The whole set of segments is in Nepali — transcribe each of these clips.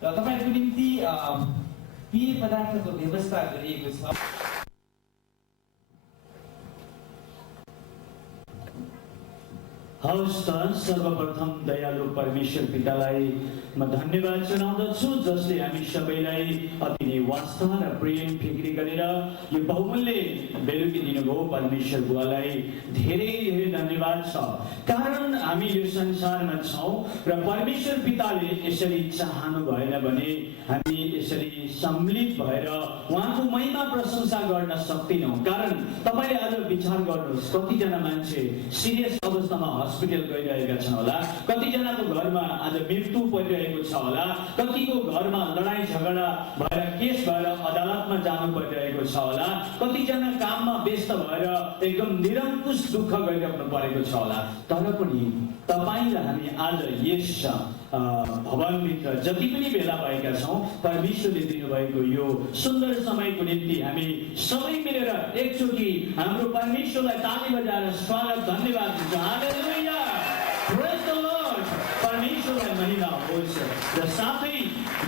र तपाईहरुको निम्ति पेय पदार्थको व्यवस्था गरिएको छ। हवस् त सर्वप्रथम दयालु परमेश्वर पितालाई म धन्यवाद जनाउँदछु जसले हामी सबैलाई अति नै वास्ता र प्रेम फिक्री गरेर यो बहुमूल्य बेलुकी दिनुभयो। परमेश्वर बुवालाई धेरै धेरै धन्यवाद छ, कारण हामी यो संसारमा छौं र परमेश्वर पिताले यसरी चाहनु भएन भने हामी यसरी सम्मिलित भएर उहाँको महिमा प्रशंसा गर्न सक्दैनौं। कारण तपाईले आज विचार गर्नुहोस्, कतिजना मान्छे सिरियस अवस्थामा हस्पिटल गइरहेका छन् होला, कतिजनाको घरमा आज मृत्यु परिरहेको छ होला, कतिको घरमा लडाई झगडा भएर केस भएर अदालतमा जानु परिरहेको छ होला, कतिजना काममा व्यस्त भएर एकदम निरङ्कुश दुःख गरिराख्नु परेको छ होला। तर पनि तपाईलाई हामी आज यस भवनभित्र जति पनि भेला भएका छौं, परमेश्वरले दिनुभएको यो सुन्दर समयको निम्ति हामी सबै मिलेर एकचोटि हाम्रो परमेश्वरलाई ताली बजाएर स्वागत धन्यवाद दिन्छौँ। हालेलुया, प्रेज द लर्ड। परमेश्वरलाई महिमा होस्। र साथै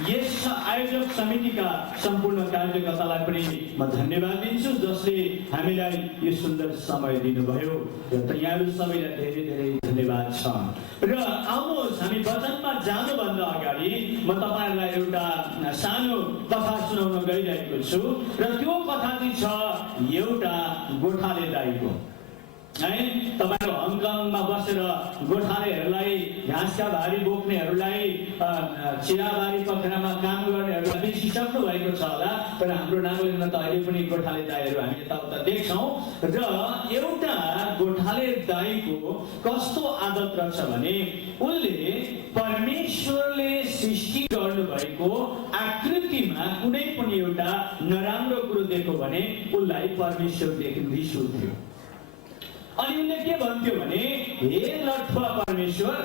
यस आयोजक समितिका सम्पूर्ण कार्यकर्तालाई पनि म धन्यवाद दिन्छु जसले हामीलाई यो सुन्दर समय दिनुभयो र यहाँहरू सबैलाई धेरै धेरै धन्यवाद छ। र आउनुहोस् हामी वचनमा जानुभन्दा अगाडि म तपाईहरुलाई एउटा सानो कथा सुनाउन गइरहेको छु र त्यो कथा चाहिँ छ एउटा गोठाले दाइको। है, तपाईहरु हङकङमा बसेर गोठालेहरूलाई घाँसका भारी बोक्नेहरूलाई चिराबारी पखेरामा काम गर्नेहरूलाई बिर्सिसक्नु भएको छ होला, तर हाम्रो नागरिकमा त अहिले पनि गोठाले दाइहरू हामी यताउता देख्छौं। र एउटा गोठाले दाइको कस्तो आदत रहेछ भने उनले परमेश्वरले सृष्टि गर्नु भएको आकृतिमा कुनै पनि एउटा नराम्रो कुरो देख्यो भने उनलाई परमेश्वरदेखि रिस उठ्थ्यो। अनि उनले के भन्थ्यो भने, हे लठुवा परमेश्वर,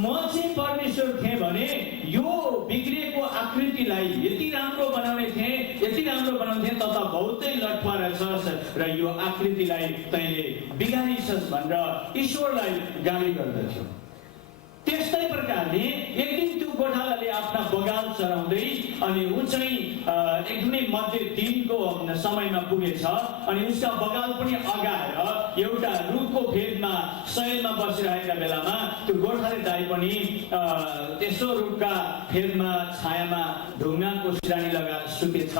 म चाहिँ परमेश्वर थिएँ भने यो बिग्रिएको आकृतिलाई यति राम्रो बनाउने थिएँ, यति राम्रो बनाउँथे, त बहुतै लठुवा रहेछस् र यो आकृतिलाई तैँले बिगारिछस् भनेर ईश्वरलाई गाली गर्दथ्यो। त्यस्तै प्रकारले एक दिन त्यो गोठालाले आफ्ना बगाल चराउँदै अनि ऊ चाहिँ एकदमै मध्य दिनको समयमा पुगेछ अनि उसका बगाल पनि अगाएर एउटा रुखको फेदमा शयनमा बसिरहेका बेलामा त्यो गोठाले दाइ पनि त्यसो रुखका फेदमा छायामा ढुङ्गाको सिरानी लगाएर सुतेछ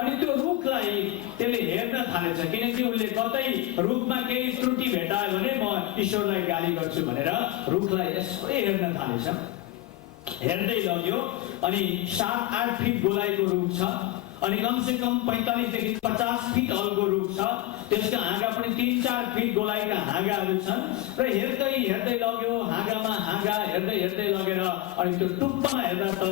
अनि त्यो रुखलाई त्यसले हेर्न थालेछ किनकि उसले कतै रुखमा केही त्रुटि भेटायो भने म ईश्वरलाई गाली गर्छु भनेर रुखलाई यसो हेर्न थालेछ हेर्दै लग्यो अनि 7-8 फिट गोलाइको रुख छ अनि कमसे कम 45 देखि 50 फिट अल्गो रुख छ त्यसका हाँगा पनि 3-4 फिट गोलाइका हाँगाहरू छन् र हेर्दै हेर्दै लग्यो हाँगामा हाँगा हेर्दै हेर्दै लगेर अनि त्यो टुप्पामा हेर्दा त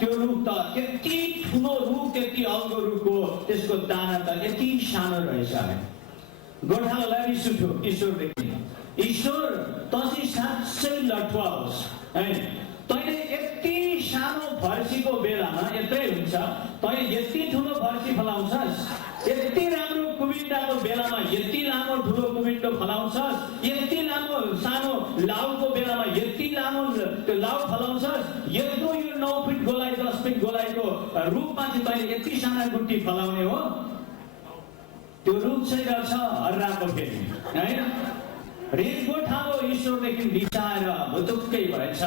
त्यो रुख त त्यति ठुलो रुख त्यति अल्गो रुखको त्यसको दाना त यति सानो रहेछ गोठालालाई रिस उठ्यो ईश्वरदेखि ईश्वर त चाहिँ साँच्चै लठुवा होस् है तैँले यति सानो फर्सीको बेलामा यत्रै हुन्छ तैँले यति ठुलो फर्सी फलाउँछस् यति राम्रो कुबिन्डाको बेलामा यति लामो ठुलो कुबिन्डो फलाउँछस् यति लामो सानो लाउको बेलामा यति लामो त्यो लाउ फलाउँछस् यत्रो यो 9 फिट गोलाइ 10 फिट गोलाइको रुखमा चाहिँ तैँले यति साना गुटी फलाउने हो त्यो रुख चाहिँ रहेछ हर्राको फेरि है रेत गोठालो ईश्वरदेखि रिसाएर भुतुक्कै भएछ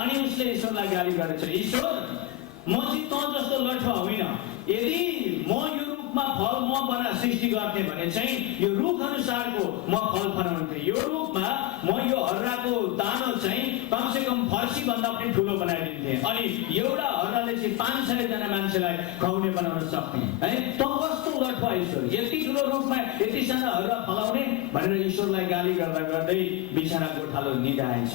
अनि उसले ईश्वरलाई गाली गरेछ ईश्वर म चाहिँ त जस्तो लठुवा होइन यदि म यो रुखमा फल म सृष्टि गर्ने भने चाहिँ यो रुख अनुसारको म फल फलाउँथे यो रुखमा म यो हर्राको दानो चाहिँ कमसे कम फर्सी भन्दा पनि ठुलो बनाइदिन्थे अनि एउटा हर्राले चाहिँ 500 जना मान्छेलाई खुवाउने बनाउन सक्ने है त कस्तो लठुवा ईश्वर यति ठुलो रुखमा यति साना हर्रा फलाउने भनेर ईश्वरलाई गाली गर्दा गर्दै बिचरा गोठालो निदाएछ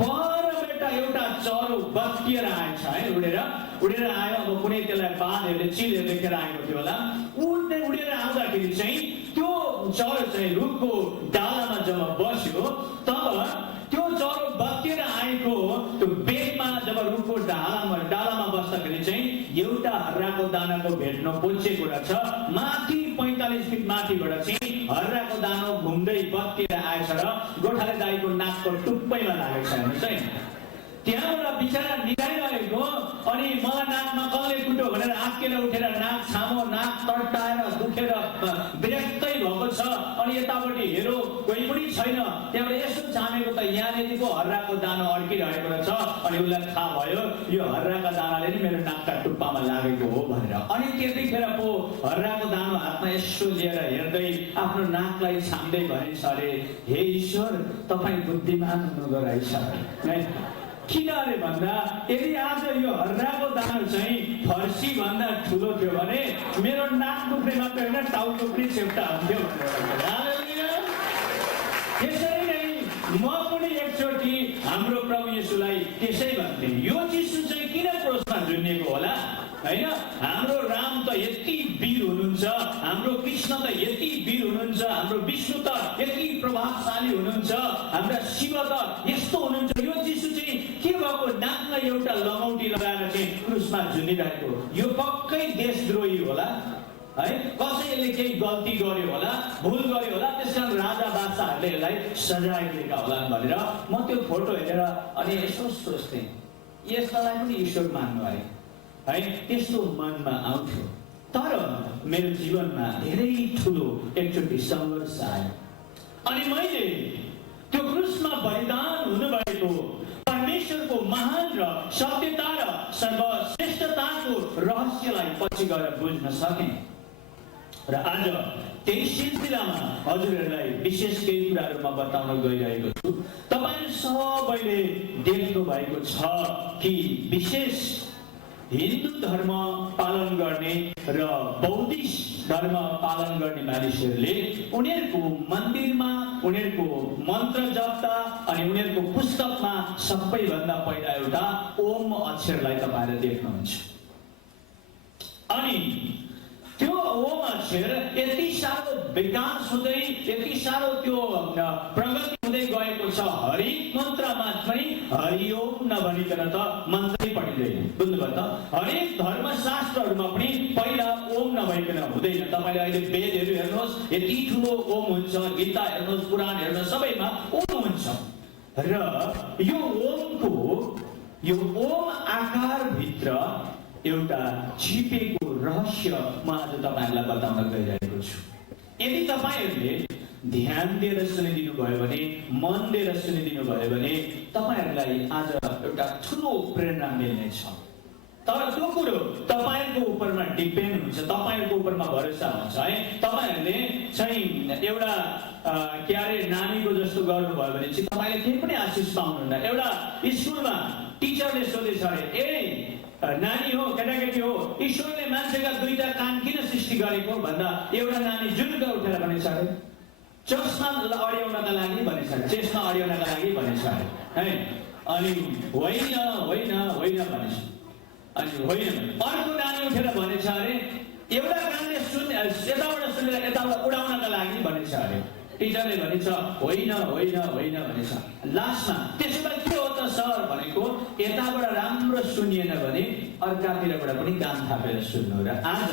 पर बेटा एउटा चरो बत्किएर आएछ है उडेर आयो अब कुनै त्यसलाई बाँधहरूले चिलले देखेर आएको थियो होला उडेर आउँदाखेरि चाहिँ त्यो चरो चाहिँ रुखको डालामा जब बस्यो तब त्यो चरो बत्किएर आएको त्यो बेगमा जब रुखको डालामा बस्दाखेरि चाहिँ एउटा हर्राको दानाको भेट्न पोचेको रहेछ माथि 45 फिट माथिबाट चाहिँ हर्राको दानो घुम्दै बत्किएर आएछ र गोठाले दाइको नाकको टुप्पैमा लागेको छ हेर्नुहोस् है त्यहाँबाट बिचरा निदाइरहेको अनि मलाई नाकमा कसले कुट्यो भनेर आत्केर उठेर नाक छामो नाक तड्टाएर दुखेर विरक्तै भएको छ अनि यतापट्टि हेरो कोही पनि छैन त्यहाँबाट यसो छामेको त यहाँनिरको हर्राको दानो अड्किरहेको रहेछ अनि उसलाई थाहा भयो यो हर्राका दानाले नि मेरो नाकका टुप्पामा लागेको हो भनेर अनि त्यतिखेर पो हर्राको दानो हातमा यसो लिएर हेर्दै आफ्नो नाकलाई छाम्दै भनिन्छ अरे हे ईश्वर तपाईँ बुद्धिमान हुनुहुँदो रहेछ है किन अरे भन्दा यदि आज यो हर्राको दानो चाहिँ फर्सी भन्दा ठुलो थियो भने मेरो नाक दुख्ने मात्र होइन टाउको पनि चेप्टा हुन्थ्यो त्यसरी नै म पनि एकचोटि हाम्रो प्रभु येशूलाई त्यसै भन्थे यो चिसो चाहिँ किन क्रोसमा झुन्डिएको होला हैन हाम्रो राम त यति वीर हुनुहुन्छ हाम्रो कृष्ण त यति वीर हुनुहुन्छ हाम्रो विष्णु त यति प्रभावशाली हुनुहुन्छ हाम्रा शिव त यस्तो हुनुहुन्छ यो चिसो चाहिँ के भएको नाकमा एउटा लमौटी लगाएर चाहिँ क्रुसमा झुन्डिरहेको यो पक्कै देशद्रोही होला है कसैले केही गल्ती गर्यो होला भुल गर्यो होला त्यसकारण राजा बादशाहहरूले यसलाई सजाय दिएका होला भनेर म त्यो फोटो हेरेर अनि यसो सोच्थेँ यसलाई पनि ईश्वर मान्नु अरे है त्यस्तो मनमा आउँथ्यो तर मेरो जीवनमा धेरै ठुलो एकचोटि सङ्घर्ष आयो अनि मैले त्यो क्रुसमा बलिदान हुनुभएको परमेश्वरको महान र सत्यता र सर्वश्रेष्ठताको रहस्यलाई पछि गएर बुझ्न सकेँ र आज त्यही सिलसिलामा हजुरहरूलाई विशेष केही कुराहरू म बताउन गइरहेको छु तपाईहरु सबैले देख्नु भएको छ कि विशेष हिन्दू धर्म पालन गर्ने र बौद्धिस्ट धर्म पालन गर्ने मानिसहरूले उनीहरूको मन्दिरमा उनीहरूको मन्त्र जप्ता अनि उनीहरूको पुस्तकमा सबैभन्दा पहिला एउटा ओम अक्षरलाई तपाईहरुले देख्नुहुन्छ अनि त्यो ओम अक्षर यति साह्रो विकास हुँदै यति साह्रो त्यो प्रगति हुँदै गएको छ हरेक मन्त्र मात्रै हरि ओम नभनिकन त मन्त्रै पढिँदैन बुझ्नुभयो त हरेक धर्मशास्त्रहरूमा पनि पहिला ओम नभइकन हुँदैन तपाईले अहिले वेदहरू हेर्नुहोस् यति ठुलो ओम हुन्छ गीता हेर्नुहोस् पुराण हेर्नुहोस् सबैमा ओम हुन्छ र यो ओम आकारभित्र एउटा छिपेको रहस्य म आज तपाईहरुलाई बताउन गइरहेको छु। यदि तपाईहरुले ध्यान दिएर सुनिदिनु भयो भने, मन दिएर सुनिदिनु भयो भने तपाईहरुलाई आज एउटा ठूलो प्रेरणा मिल्नेछ। तर त्यो कुरो तपाईहरुको उपरमा डिपेन्ड हुन्छ, तपाईहरुको उपरमा भरोसा हुन्छ है। तपाईहरुले चाहिँ एउटा नानीको जस्तो गर्नुभयो भने चाहिँ तपाईले केही पनि आशिष पाउनुहुन्न। एउटा स्कुलमा टिचरले सोधेछ अरे, नानी हो केटाकेटी हो, ईश्वरले मान्छेका दुईटा कान किन सृष्टि गरेको भन्दा एउटा नानी जुरुक्क उठेर भनेछ अरे, चस्मा अड्याउनका लागि भनेछ अरे, चेस्मा अड्याउनका लागि भनेछ अरे है। अनि होइन होइन होइन भनेछ। अनि होइन अर्को नानी उठेर भनेछ अरे, एउटा कानले यताबाट सुनेर यताबाट उडाउनका लागि भनेछ अरे। टिचरले भनेछ होइन होइन होइन भनेछ। लास्टमा त्यसो भए के हो त सर भनेको, यताबाट राम्रो सुनिएन भने अर्कातिरबाट पनि कान थापेर सुन्नु। र आज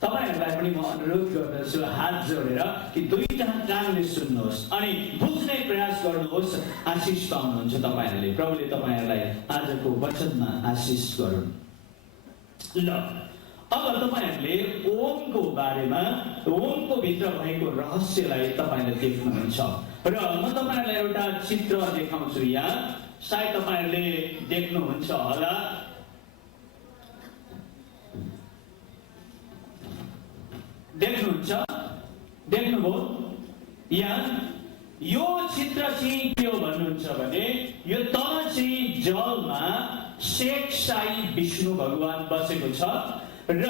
तपाईहरुलाई पनि म अनुरोध गर्दछु हात जोडेर कि दुईटा कानले सुन्नुहोस् अनि बुझ्ने प्रयास गर्नुहोस्, आशिष पाउनुहुन्छ तपाईहरुले। प्रभुले तपाईहरुलाई आजको वचनमा आशिष गरून्। ल अब तपाईहरुले ओमको बारेमा, ओमको भित्र भएको रहस्यलाई तपाईले देख्नुहुन्छ र म तपाईहरुलाई एउटा चित्र देखाउँछु। यहाँ सायद तपाईहरुले देख्नुहुन्छ होला। देख्नुभयो? यहाँ यो चित्र चाहिँ के हो भन्नुहुन्छ भने, यो तल चाहिँ जलमा शेषशाही विष्णु भगवान बसेको छ र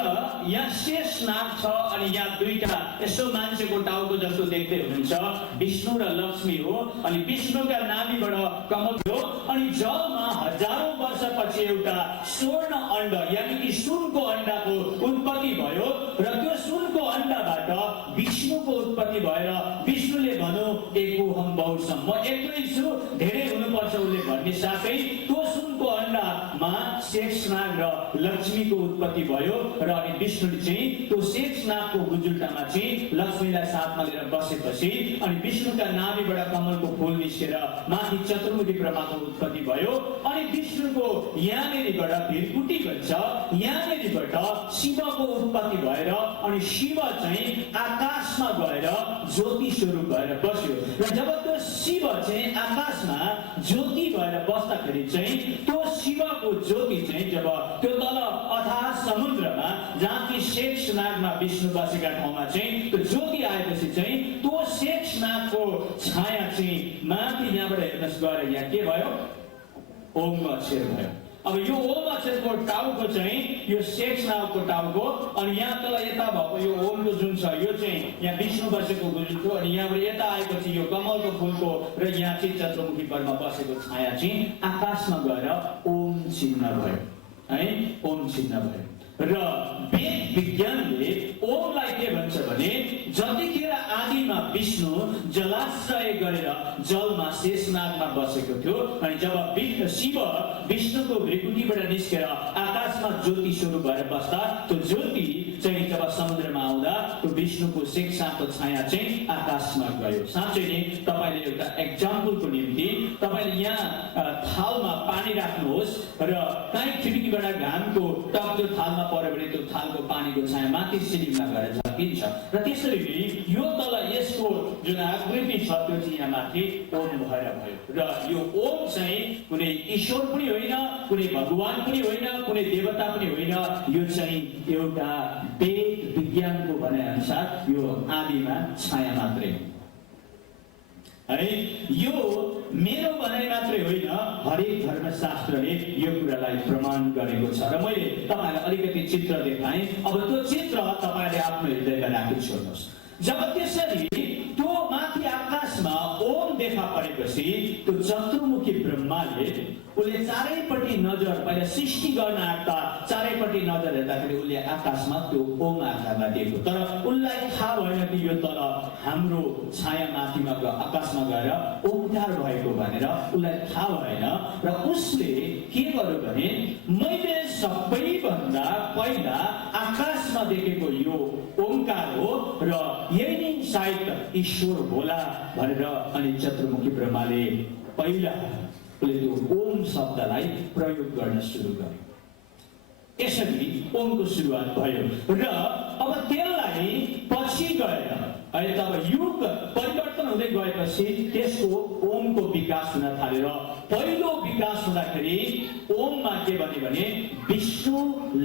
यहाँ शेषनाग छ। अनि यहाँ दुईटा यसो मान्छेको टाउको जस्तो देख्दै हुनुहुन्छ, विष्णु र लक्ष्मी हो। अनि विष्णुका नाभिबाट कमल हो। अनि जलमा हजारौं वर्षपछि एउटा स्वर्ण अण्ड यानी कि सुनको अण्डाको उत्पत्ति भयो र त्यो सुनको अण्डाबाट विष्णुको उत्पत्ति भएर विष्णुले भन्यो एकोहम बहुसम, म एक्लै छु, धेरै हुनुपर्छ उसले भन्ने साथै त्यो सुनको अण्डामा शेषनाग र लक्ष्मीको उत्पत्ति भयो। र अनि विष्णुले चाहिँ त्यो शेषनागको गुजुल्टामा चाहिँ लक्ष्मीलाई साथमा लिएर बसेपछि अनि विष्णुका नाभिबाट कमलको फूल निस्केर माथि चतुर्मुखी ब्रह्माको उत्पत्ति भयो। अनि विष्णुको यहाँनिरबाट भिरकुटी भन्छ, यहाँनिरबाट शिवको उत्पत्ति भएर अनि शिव चाहिँ आकाशमा गएर ज्योति स्वरूप भएर बस्यो। र जब त्यो शिव चाहिँ आकाशमा ज्योति भएर बस्दाखेरि चाहिँ त्यो शिवको ज्योति चाहिँ जब त्यो तल अथाह समुद्रमा जहाँ कि शेषनागमा विष्णु बसेका ठाउँमा चाहिँ त्यो ज्योति आएपछि चाहिँ त्यो शेषनागको छाया चाहिँ माथि यहाँबाट हेर्नुहोस् गएर यहाँ के भयो, ओमको अक्षर भयो। अब यो ओम अक्षरको टाउको चाहिँ यो शेषनागको टाउको, अनि यहाँ तल यता भएको यो ओमको जुन छ यो चाहिँ यहाँ विष्णु बसेको गुजुल्टो, अनि यहाँबाट यता आएपछि यो कमलको फूलको र यहाँ चाहिँ चतुर्मुखी परमा बसेको छाया चाहिँ आकाशमा गएर ओम चिन्ह भयो है, ओम चिन्ह भयो। र वेद विज्ञानले ओमलाई के भन्छ भने, जतिखेर आदिमा विष्णु जलाश्रय गरेर जलमा शेषनागमा बसेको थियो अनि जब शिव विष्णुको भ्रिकुटीबाट निस्केर आकाशमा ज्योति स्वरूप भएर बस्दा त्यो ज्योति चाहिँ जब समुद्रमा आउँदा त्यो विष्णुको शेषनागको छाया चाहिँ आकाशमा गयो। साँच्चै नै तपाईले एउटा एक्जाम्पलको निम्ति तपाईले यहाँ थालमा पानी राख्नुहोस् र कहीँ खिड्कीबाट घामको टप त्यो थालमा पर्यो भने त्यो थालको पानीको छाया माथि सिलिङमा गएर झर्किन्छ। र त्यसरी नै यो तल यसको जुन आकृति छ त्यो चाहिँ यहाँ माथि ओम भएर भयो। र यो ओम चाहिँ कुनै ईश्वर पनि होइन, कुनै भगवान पनि होइन, कुनै देवता पनि होइन, यो चाहिँ एउटा वेद विज्ञानको भनाइ अनुसार यो आदिमा छाया मात्रै है। यो मेरो भनाइ मात्रै होइन, हरेक धर्मशास्त्रले यो कुरालाई प्रमाण गरेको छ। र मैले तपाईलाई अलिकति चित्र देखाएँ। अब त्यो चित्र तपाईले आफ्नो हृदयमा राखी छोड्नुहोस्। जब त्यसरी त्यो माथि आकाशमा ओम देखा परेपछि त्यो चतुर्मुखी ब्रह्माले उसले चारैपट्टि नजर पहिला सृष्टि गर्न आँट्दा चारैपट्टि नजर हेर्दाखेरि उसले आकाशमा त्यो ओम आकारमा देख्यो। तर उसलाई थाहा भएन कि यो तल हाम्रो छाया माथिमा आकाशमा गएर ओमकार भएको भनेर उसलाई थाहा भएन। र उसले के गर्यो भने, मैले सबैभन्दा पहिला आकाशमा देखेको यो ओमकार हो र यही नै सायद ईश्वर होला भनेर अनि चतुर्मुखी ब्रह्माले पहिला त्यो ओम शब्दलाई प्रयोग गर्न सुरु गर्यो। यसरी ओमको सुरुवात भयो र अब त्यसलाई पछि गएर अहिले तब युग परिवर्तन हुँदै गएपछि त्यसको ओमको विकास हुन थाल्यो। पहिलो विकास हुँदाखेरि ओममा के भन्यो भने विष्णु,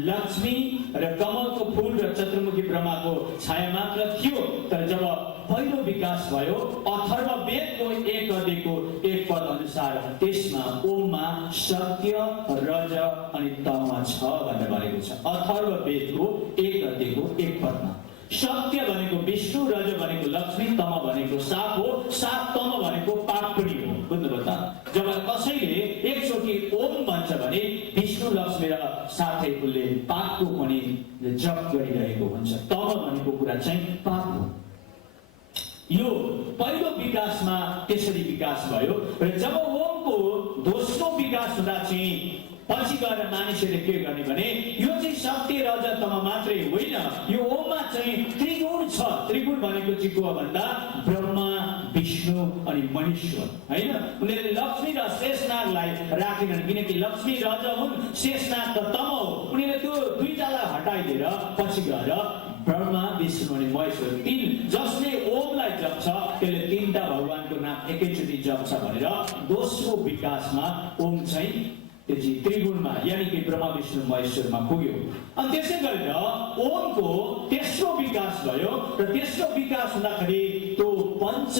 लक्ष्मी र कमलको फूल र चतुर्मुखी ब्रह्माको छाया मात्र थियो। तर जब पहिलो विकास भयो अथर्ववेदको 1 अध्यायको 1 पद अनुसार त्यसमा ओममा सत्य, रज अनि तम छ भनेर भनेको छ। अथर्ववेदको 1 अध्यायको 1 पदमा सत्य भनेको विष्णु, रज भनेको लक्ष्मी, तम भनेको साप हो। साप, तम भनेको पाप पनि हो। बुझ्नुभयो त? जब कसैले एकचोटि ओम भन्छ भने विष्णु, लक्ष्मी र साथै उसले पापको पनि जप गरिरहेको हुन्छ। तम भनेको कुरा चाहिँ पाप हो। यो पहिलो विकासमा त्यसरी विकास भयो र जब ओमको दोस्रो विकास हुँदा चाहिँ पछि गएर मानिसहरूले के गर्ने भने यो चाहिँ सत्य, रज, तम मात्रै होइन, यो ओममा चाहिँ त्रिगुण छ। त्रिगुण भनेको चाहिँ को भन्दा ब्रह्मा, विष्णु अनि महेश्वर हैन। उनीहरूले लक्ष्मी र शेषनागलाई राखेनन् किनकि लक्ष्मी रज हुन्, शेषनाग त तम हो। उनीहरूले त्यो दुईटालाई हटाइदिएर पछि गएर ब्रह्मा, विष्णु अनि महेश्वर तीन जसले ओमलाई जप्छ त्यसले तीनटा भगवानको नाम एकैचोटि जप्छ भनेर दोस्रो विकासमा ओम चाहिँ त्रिगुणमा यानी कि ब्रह्मा, विष्णु, महेश्वरमा पुग्यो। अनि त्यसै गरेर ओमको तेस्रो विकास भयो र तेस्रो विकास हुँदाखेरि त्यो पञ्च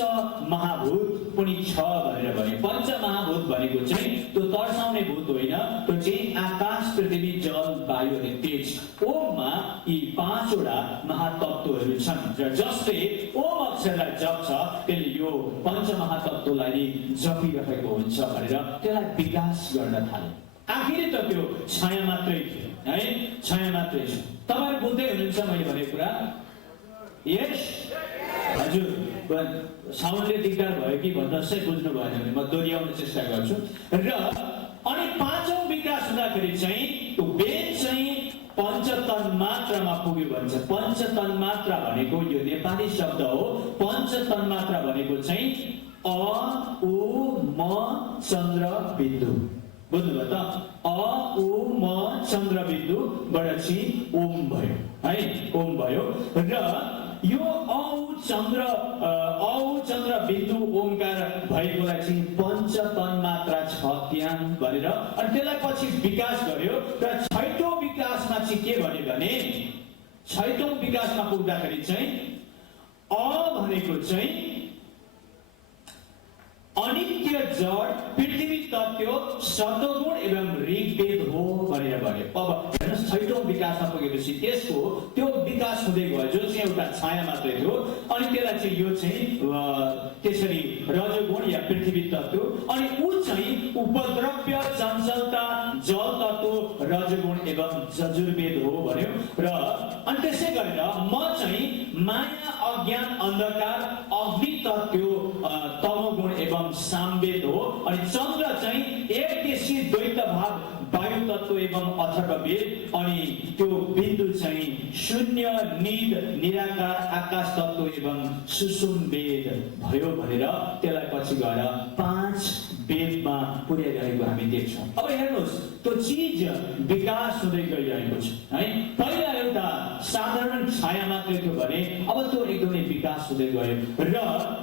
महाभूत पनि छ भनेर भन्यो। पञ्च महाभूत भनेको चाहिँ त्यो तर्साउने भूत होइन, त्यो चाहिँ आकाश, पृथ्वी, जल, वायु अनि तेज। ओममा यी 5 वटा महातत्त्वहरू छन् र जसले ओम अक्षरलाई जप्छ त्यसले यो पञ्च महातत्त्वलाई जपिरहेको हुन्छ भनेर त्यसलाई विकास गर्न थाल्यो। आखिरी त त्यो छाया मात्रै थियो है, छाया मात्रै छ। तपाईहरु बुझ्दै हुनुहुन्छ मैले भनेको कुरा? यस हजुर, साउन्डले दिक्कत भयो कि भन्नुहोस् है, बुझ्नु भएन भने म दोहोऱ्याउन चेष्टा गर्छु। र अनि 5औं विकास हुँदाखेरि चाहिँ त्यो वेद चाहिँ पञ्चतन मात्रामा पुग्यो भन्छ। पञ्चतन मात्रा भनेको यो नेपाली शब्द हो। पञ्चतन मात्रा भनेको चाहिँ अ, उ, म, चन्द्र, बिन्दु। बुझ्नुभयो त? अ, उ, म, चन्द्र, बिन्दुबाट चाहिँ ओम भयो है, ओम भयो। र यो अ, उ, चन्द्र, बिन्दु, ओमकार भएकोलाई चाहिँ पञ्चतन मात्रा छ त्यहाँ भनेर अनि त्यसलाई पछि विकास गर्यो। र 6औं विकासमा चाहिँ के भन्यो भने 6औं विकासमा पुग्दाखेरि चाहिँ अ भनेको चाहिँ अनित्य, जड, पृथ्वी तत्त्व, सत्वगुण एवं ऋग्वेद हो भनेर भन्यो। अब हेर्नुहोस् 6औं विकासमा पुगेपछि त्यसको त्यो विकास हुँदै गयो जो चाहिँ एउटा छाया मात्रै थियो। अनि त्यसलाई चाहिँ यो चाहिँ त्यसरी रजोगुण या पृथ्वी तत्त्व अनि ऊ चाहिँ उपद्रव्य, चञ्चलता, जल तत्त्व, रजोगुण एवं यजुर्वेद हो भन्यो। र अनि त्यसै गरेर म चाहिँ माया, अज्ञान, अन्धकार, अग्नि तत्त्व, तमोगुण एवं सामवेद हो। अनि चन्द्र चाहिँ एक देशीय द्वैत भाव, वायु तत्त्व एवं अथर्ववेद। अनि त्यो बिन्दु चाहिँ शून्य, निद, निराकार, आकाश तत्त्व एवं सुषुम्वेद भयो भनेर त्यसलाई पछि गएर 5 वेदमा पुर्याइरहेको हामी देख्छौँ। अब हेर्नुहोस् त्यो चिज विकास हुँदै गइरहेको छ है। पहिला एउटा साधारण छाया मात्रै थियो भने अब त्यो एकदमै विकास हुँदै गयो। र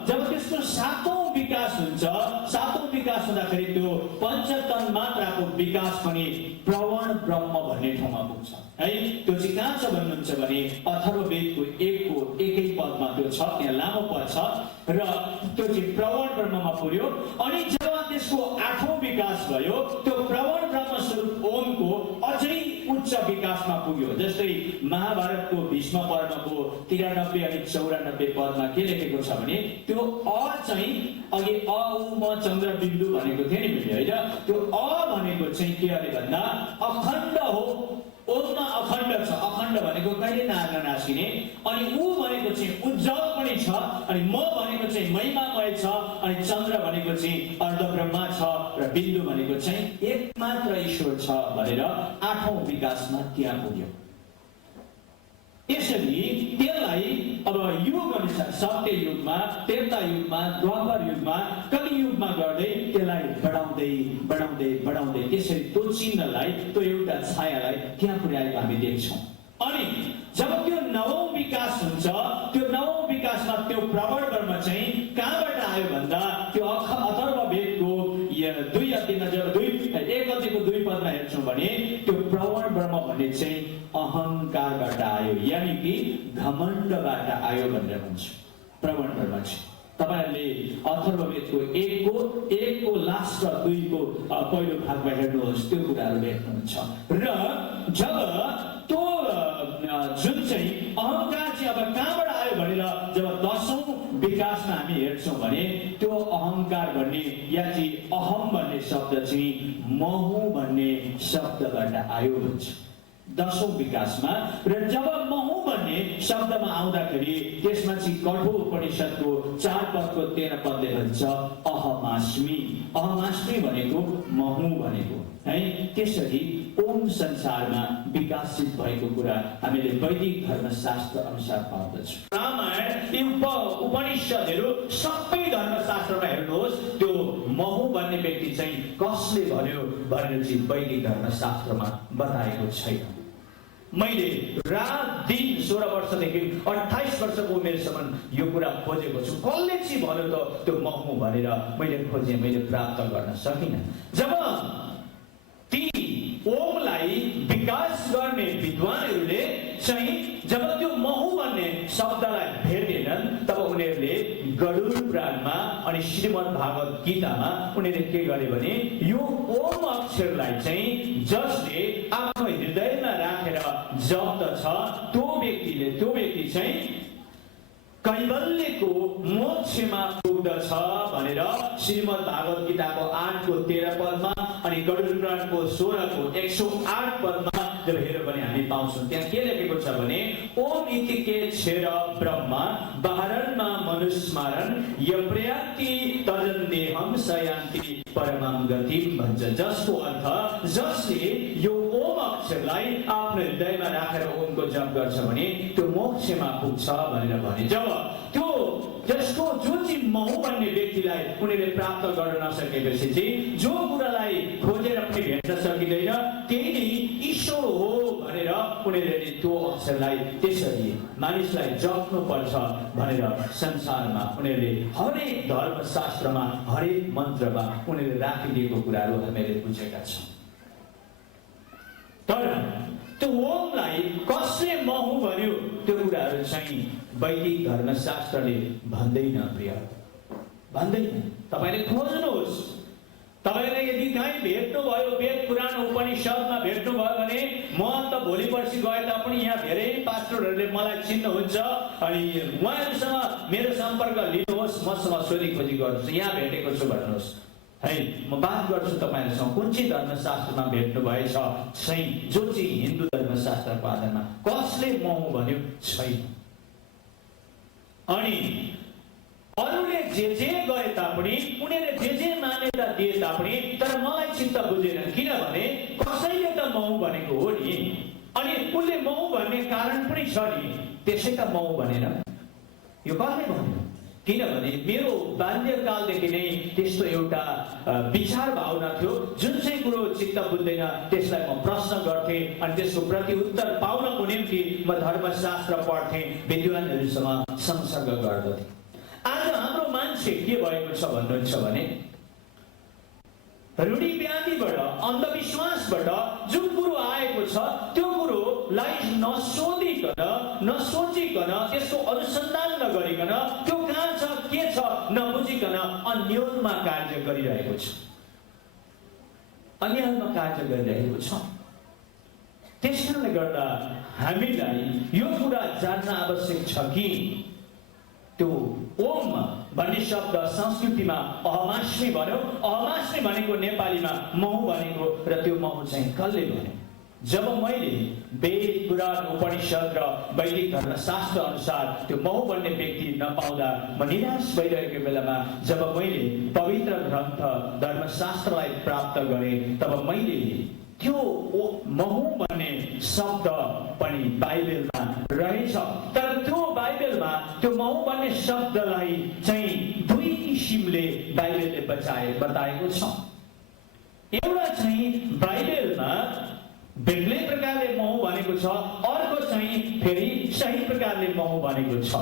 जब त्यसको 7औं विकास हुन्छ, 7औं विकास हुँदाखेरि त्यो पञ्चतन मात्राको विकास पनि प्रवण ब्रह्म भन्ने ठाउँमा पुग्छ है। त्यो चाहिँ कहाँ छ भन्नुहुन्छ भने अथर्ववेदको 1को 1 पदमा त्यो छ, त्यहाँ लामो पद छ र त्यो चाहिँ प्रवण ब्रह्ममा पुग्यो। अनि जब त्यसको 8औं विकास भयो त्यो प्रवण ब्रह्म स्वरूप ओमको अझै उच्च विकासमा पुग्यो। जस्तै महाभारतको भीष्म पर्वको 93 अनि 94 पदमा के लेखेको छ भने त्यो अ चाहिँ अघि अ, उ, म, चन्द्र, बिन्दु भनेको थियो नि मैले हैन। त्यो अ भनेको चाहिँ के अरे भन्दा अखण्ड हो। ओममा अखण्ड छ। अखण्ड भनेको कहिले नासिने। अनि उ भनेको चाहिँ उज्जवल पनि छ। अनि म भनेको चाहिँ महिमामय छ। अनि चन्द्र भनेको चाहिँ अर्धब्रह्मा छ र बिन्दु भनेको चाहिँ एकमात्र ईश्वर छ भनेर 8औं विकासमा त्यहाँ पुग्यो। यसरी त्यसलाई अब युग अनुसार सत्य युगमा, त्रेता युगमा, द्वापर युगमा, कलि युगमा गर्दै त्यसलाई बढाउँदै बढाउँदै बढाउँदै त्यसरी त्यो चिन्हलाई, त्यो एउटा छायालाई त्यहाँ पुर्याएको हामी देख्छौँ। अनि जब त्यो नवौं विकास हुन्छ, त्यो नवौं विकासमा त्यो प्रबल ब्रह्म चाहिँ कहाँबाट आयो भन्दा त्यो अथर्ववेदको 2 अध्यायमा जब 1 अध्यायको 2 पदमा हेर्छौँ भने त्यो प्रबल ब्रह्म भन्ने चाहिँ अहङ्कारबाट आयो, यानि कि घमण्डबाट आयो भनेर भन्छ प्रबल ब्रह्म चाहिँ। तपाईहरुले अथर्ववेदको 1 को लास्ट र 2 को पहिलो भागमा हेर्नुहोस्, त्यो कुराहरू देख्नुहुन्छ। र जब त्यो जुन चाहिँ अहङ्कार चाहिँ अब कहाँबाट आयो भनेर जब 10औं विकासमा हामी हेर्छौँ भने त्यो अहङ्कार भन्ने या चाहिँ अहम भन्ने शब्द चाहिँ महु भन्ने शब्दबाट आयो भन्छ 10औं विकासमा। र जब महु भन्ने शब्दमा आउँदाखेरि त्यसमा चाहिँ कठोर उपनिषदको 4 पदको 13 पदले भन्छ अहमास्मि। अहमास्मि भनेको महु भनेको है। त्यसरी ओम संसारमा विकासित भएको कुरा हामीले वैदिक धर्मशास्त्र अनुसार पाउँदछौँ। रामायण उपनिषदहरू सबै धर्मशास्त्रमा हेर्नुहोस्, त्यो महु भन्ने व्यक्ति चाहिँ कसले भन्यो भनेर चाहिँ वैदिक धर्मशास्त्रमा बताएको छैन। मैले रात दिन 16 वर्षदेखि 28 वर्षको उमेरसम्म यो कुरा खोजेको छु, कसले चाहिँ भन्यो त त्यो महु भनेर मैले खोजेँ, मैले प्राप्त गर्न सकिनँ। जब ती ओमलाई विकास गर्ने विद्वानहरूले चाहिँ जब त्यो महु भन्ने शब्दलाई भेटेनन्, तब उनीहरूले गरुड पुराणमा अनि श्रीमद् भागवत गीतामा उनीहरूले के गरे भने यो ओम अक्षरलाई चाहिँ जसले आफ्नो हृदयमा राखेर जप्दछ त्यो व्यक्ति चाहिँ कैवल्यको मोक्षमा पुग्दछ भनेर श्रीमद् भागवत गीताको 8 को 13 पदमा अनि गरुड पुराणको 16 को 108 पदमा जब हेर्यो भने हामी पाउँछौँ। त्यहाँ के लेखेको छ भने ओम इतिके क्षेर ब्रह्मा बाहरणमा मनुस्मरण यप्रयाति तजन्देहम सयान्ति परमं गतिम भन्छ, जसको अर्थ जसले यो ओम अक्षरलाई आफ्नो हृदयमा राखेर ओमको जप गर्छ भने त्यो मोक्षमा पुग्छ भनेर भने। जब त्यो जसको जो चाहिँ महु भन्ने व्यक्तिलाई उनीहरूले प्राप्त गर्न नसकेपछि चाहिँ जो कुरालाई खोजेर पनि भेट्न सकिँदैन त्यही नै ईश्वर हो भनेर उनीहरूले त्यो अक्षरलाई त्यसरी मानिसलाई जप्नु पर्छ भनेर संसारमा उनीहरूले हरेक धर्मशास्त्रमा हरेक मन्त्रमा उनीहरूले राखिदिएको कुराहरू हामीले बुझेका छौँ। तर त्यो ओमलाई कसले महु भन्यो त्यो कुराहरू चाहिँ वैदिक धर्मशास्त्रले भन्दैन, प्रिय भन्दैन। तपाईले खोज्नुहोस्, तपाईले यदि कहीँ भेट्नु भयो वेद पुराण उपनिषदमा भेट्नु भयो भने म त भोलि पर्सि गए तापनि यहाँ धेरै पास्टरहरूले मलाई चिन्नुहुन्छ अनि उहाँहरूसँग मेरो सम्पर्क लिनुहोस्, मसँग सोधी खोजी गर्नुहोस्, यहाँ भेटेको छु भन्नुहोस् है। म बात गर्छु तपाईहरुसँग कुन चाहिँ धर्मशास्त्रमा भेट्नु भएछ चाहिँ जो चाहिँ हिन्दू धर्मशास्त्रको आधारमा कसले महु भन्यो छैन। अनि अरूले जे गए तापनि उनीहरूले जे मान्यता दिए तापनि तर मलाई चिन्ता बुझेन, किनभने कसैले त महु भनेको हो नि, अनि उसले महु भन्ने कारण पनि छ नि, त्यसै त महु भनेन। यो कसले भन्यो? किनभने मेरो बाल्यकालदेखि नै त्यस्तो एउटा विचार भावना थियो, जुन चाहिँ कुरो चित्त बुझ्दैन त्यसलाई म प्रश्न गर्थेँ अनि त्यसको प्रतिउत्तर पाउनको निम्ति म धर्मशास्त्र पढ्थेँ, विद्वानहरूसँग संसर्ग गर्दथेँ। आज हाम्रो मान्छे के भएको छ भन्नुहुन्छ भने रूढिव्याधिबाट अन्धविश्वासबाट जुन कुरो आएको छ त्यो कुरोलाई नसोचिकन त्यसको अनुसन्धान नगरिकन त्यो कहाँ छ के छ नबुझिकन अन्योलमा कार्य गरिरहेको छ, अन्यलमा कार्य गरिरहेको छ। त्यसकारणले गर्दा हामीलाई यो कुरा जान्न आवश्यक छ कि त्यो ओम भन्ने शब्द संस्कृतिमा अहमास्मि भन्यो, अहमास्मि भनेको नेपालीमा महु भनेको, र त्यो महु चाहिँ कसले भन्यो? जब मैले वेद पुराण उपनिषद र वैदिक धर्मशास्त्र अनुसार त्यो महु भन्ने व्यक्ति नपाउँदा म निराश भइरहेको बेलामा जब मैले पवित्र ग्रन्थ धर्मशास्त्रलाई प्राप्त गरेँ तब मैले त्यो महु भन्ने शब्द पनि बाइबलमा रहेछ। तर त्यो बाइबलमा त्यो महु भन्ने शब्दलाई चाहिँ दुई किसिमले बाइबलले बताएको छ। एउटा चाहिँ बाइबलमा बेग्लै प्रकारले महु भनेको छ, अर्को चाहिँ फेरि सही प्रकारले महु भनेको छ।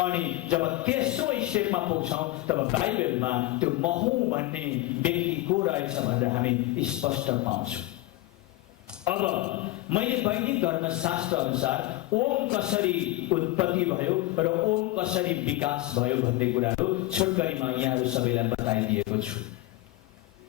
अनि जब तेस्रो स्टेपमा पुग्छौँ तब बाइबलमा त्यो महु भन्ने व्यक्ति को रहेछ भनेर हामी स्पष्ट पाउँछौँ। अब मैले वैदिक धर्मशास्त्र अनुसार ओम कसरी उत्पत्ति भयो र ओम कसरी विकास भयो भन्ने कुराहरू छोटकरीमा यहाँहरू सबैलाई बताइदिएको छु।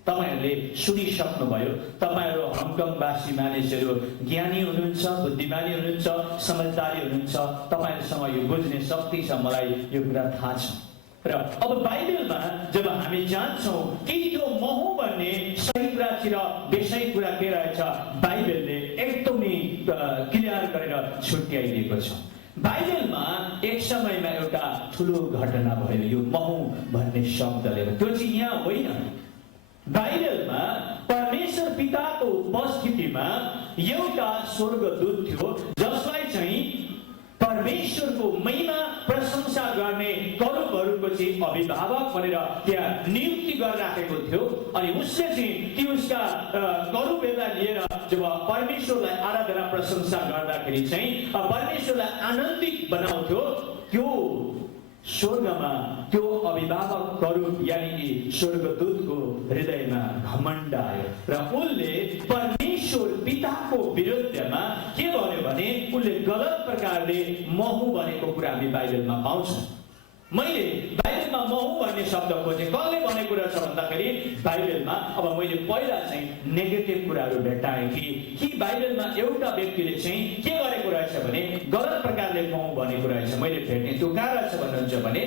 तपाईहरुले सुनिसक्नुभयो। तपाईहरु हङकङवासी मानिसहरू ज्ञानी हुनुहुन्छ, बुद्धिमानी हुनुहुन्छ, समझदारी हुनुहुन्छ। तपाईहरुसँग यो बुझ्ने शक्ति छ, मलाई यो कुरा थाहा छ। र अब बाइबलमा जब हामी जान्छौँ कि त्यो महु भन्ने सही कुरातिर बेसही कुरा के रहेछ, बाइबलले एकदमै क्लियर गरेर छुट्याइदिएको छ। बाइबलमा एक समयमा एउटा ठुलो घटना भयो यो महु भन्ने शब्दले। त्यो चाहिँ यहाँ होइन। बाइबलमा परमेश्वर पिताको उपस्थितिमा एउटा स्वर्गदूत थियो जसलाई चाहिँ परमेश्वरको महिमा प्रशंसा गर्ने करुबहरूको चाहिँ अभिभावक भनेर त्यहाँ नियुक्ति गरिराखेको थियो। अनि उसले चाहिँ ती उसका करुबहरूलाई लिएर जब परमेश्वरलाई आराधना प्रशंसा गर्दाखेरि चाहिँ परमेश्वरलाई आनन्दित बनाउँथ्यो, त्यो स्वर्गमा त्यो अभिभावक करुब यानी कि स्वर्गदूतको हृदयमा घमण्ड आयो र उनले परमेश्वर पिताको विरुद्धमा के भन्यो भने उनले गलत प्रकारले महु भनेको कुरा हामी बाइबलमा पाउँछौँ। मैले बाइबलमा महु भन्ने शब्द खोजेँ, कसले भनेको रहेछ भन्दाखेरि बाइबलमा अब मैले पहिला चाहिँ नेगेटिभ कुराहरू भेटाएँ कि बाइबलमा एउटा व्यक्तिले चाहिँ के गरेको रहेछ भने गलत प्रकारले महु भनेको रहेछ। मैले भेटेँ त्यो कहाँ रहेछ भन्नुहुन्छ भने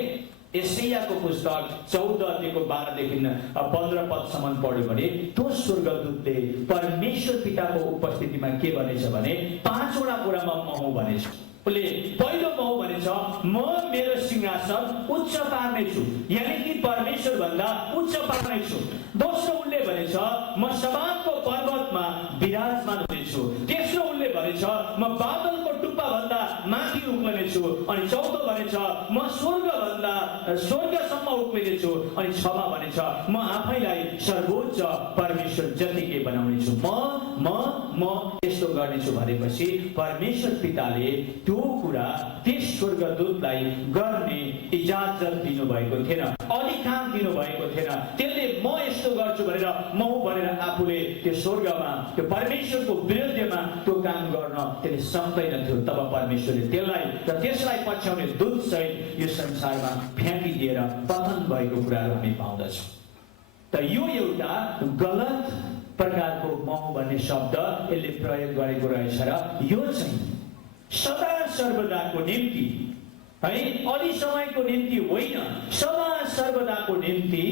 यशायाको पुस्तक 14 अध्यायको 12 देखि 15 पदसम्म पढ्यो भने त्यो स्वर्गदूतले परमेश्वर पिताको उपस्थितिमा के भनेछ भने 5 वटा कुरामा महु भनेछ। उसले पहिलो महु भनेछ म मेरो सिंहासन उच्च पार्नेछु, यानी कि परमेश्वर भन्दा उच्च पार्नेछु। दोस्रो उनले भनेछ म सभाको पर्वतमा विराजमान हुनेछु। तेस्रो उनले भनेछ म बादलको टुप्पा भन्दा माथि उक्लिनेछु। अनि चौथो भनेछ म स्वर्गसम्म उक्लिनेछु। अनि छमा भनेछ म आफैलाई सर्वोच्च परमेश्वर जतिकै बनाउनेछु। म यस्तो गर्नेछु भनेपछि परमेश्वर पिताले त्यो कुरा त्यस स्वर्गदूतलाई गर्ने इजाजत दिनुभएको थिएन, अधिकार दिनुभएको थिएन। त्यसले म यस्तो गर्छु भनेर महु भनेर आफूले त्यो स्वर्गमा त्यो परमेश्वरको विरुद्धमा त्यो काम गर्न त्यसले सक्दैन थियो। तब परमेश्वरले त्यसलाई र त्यसलाई पछ्याउने दूत सहित यो संसारमा फ्याँकिदिएर पतन भएको कुराहरू हामी पाउँदछौँ। त यो एउटा गलत प्रकारको महु भन्ने शब्द यसले प्रयोग गरेको रहेछ र यो चाहिँ सदा सर्वदाको निम्ति है, अलि समयको निम्ति होइन, सदा सर्वदाको निम्ति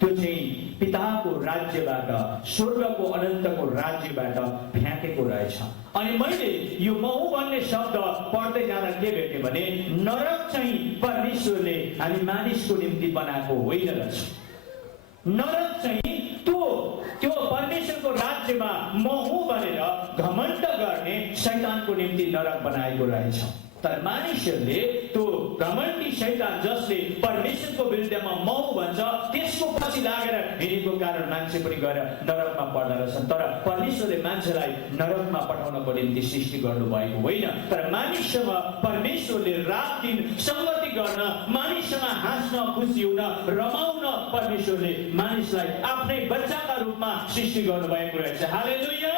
त्यो चाहिँ पिताको राज्यबाट, स्वर्गको अनन्तको राज्यबाट फ्याँकेको रहेछ। अनि मैले यो महु भन्ने शब्द पढ्दै जाँदा के भेटेँ भने नरक चाहिँ परमेश्वरले हामी मानिसको निम्ति बनाएको होइन रहेछ। नरक चाहिँ त्यो परमेश्वरको राज्यमा महु भनेर घमण्ड गर्ने शैतानको निम्ति नरक बनाएको रहेछ। तर मानिसहरूले त्यो घमण्डी शैतान जसले परमेश्वरको विरुद्धमा महु भन्छ त्यसको पछि लागेर हिँडेको कारण मान्छे पनि गएर नरकमा पर्दो रहेछन्। तर परमेश्वरले मान्छेलाई नरकमा पठाउनको निम्ति सृष्टि गर्नुभएको होइन, तर मानिससँग परमेश्वरले रात दिन संगति गर्न, मानिससँग हाँस्न, खुसी हुन, रमाउन परमेश्वरले मानिसलाई आफ्नै बच्चाका रूपमा सृष्टि गर्नुभएको रहेछ। हालेलुया।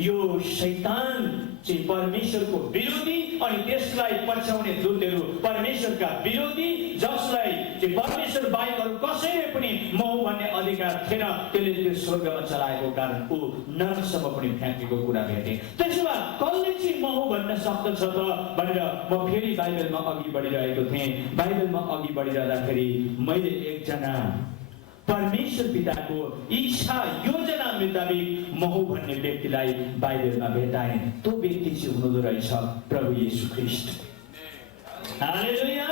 यो शैतान चाहिँ परमेश्वरको विरोधी अनि त्यसलाई पछ्याउने दूतहरू परमेश्वरका विरोधी, जसलाई चाहिँ परमेश्वर बाहेक अरू कसैले पनि महु भन्ने अधिकार थिएन, त्यसले त्यो स्वर्गमा चलाएको कारण ऊ नरकसम्म पनि फ्याँकेको कुरा भेटे। त्यसो भए कसले चाहिँ महु भन्न सक्दछ त भनेर म फेरि बाइबलमा अघि बढिरहेको थिएँ। बाइबलमा अघि बढिरहँदाखेरि मैले एकजना परमेश्वर पिताको इच्छा योजना मुताबिक महु भन्ने व्यक्तिलाई बाइबलमा भेटाएँ। त्यो व्यक्ति चाहिँ हुनुहुँदो रहेछ प्रभु येशू ख्रीष्ट। हालेलुया।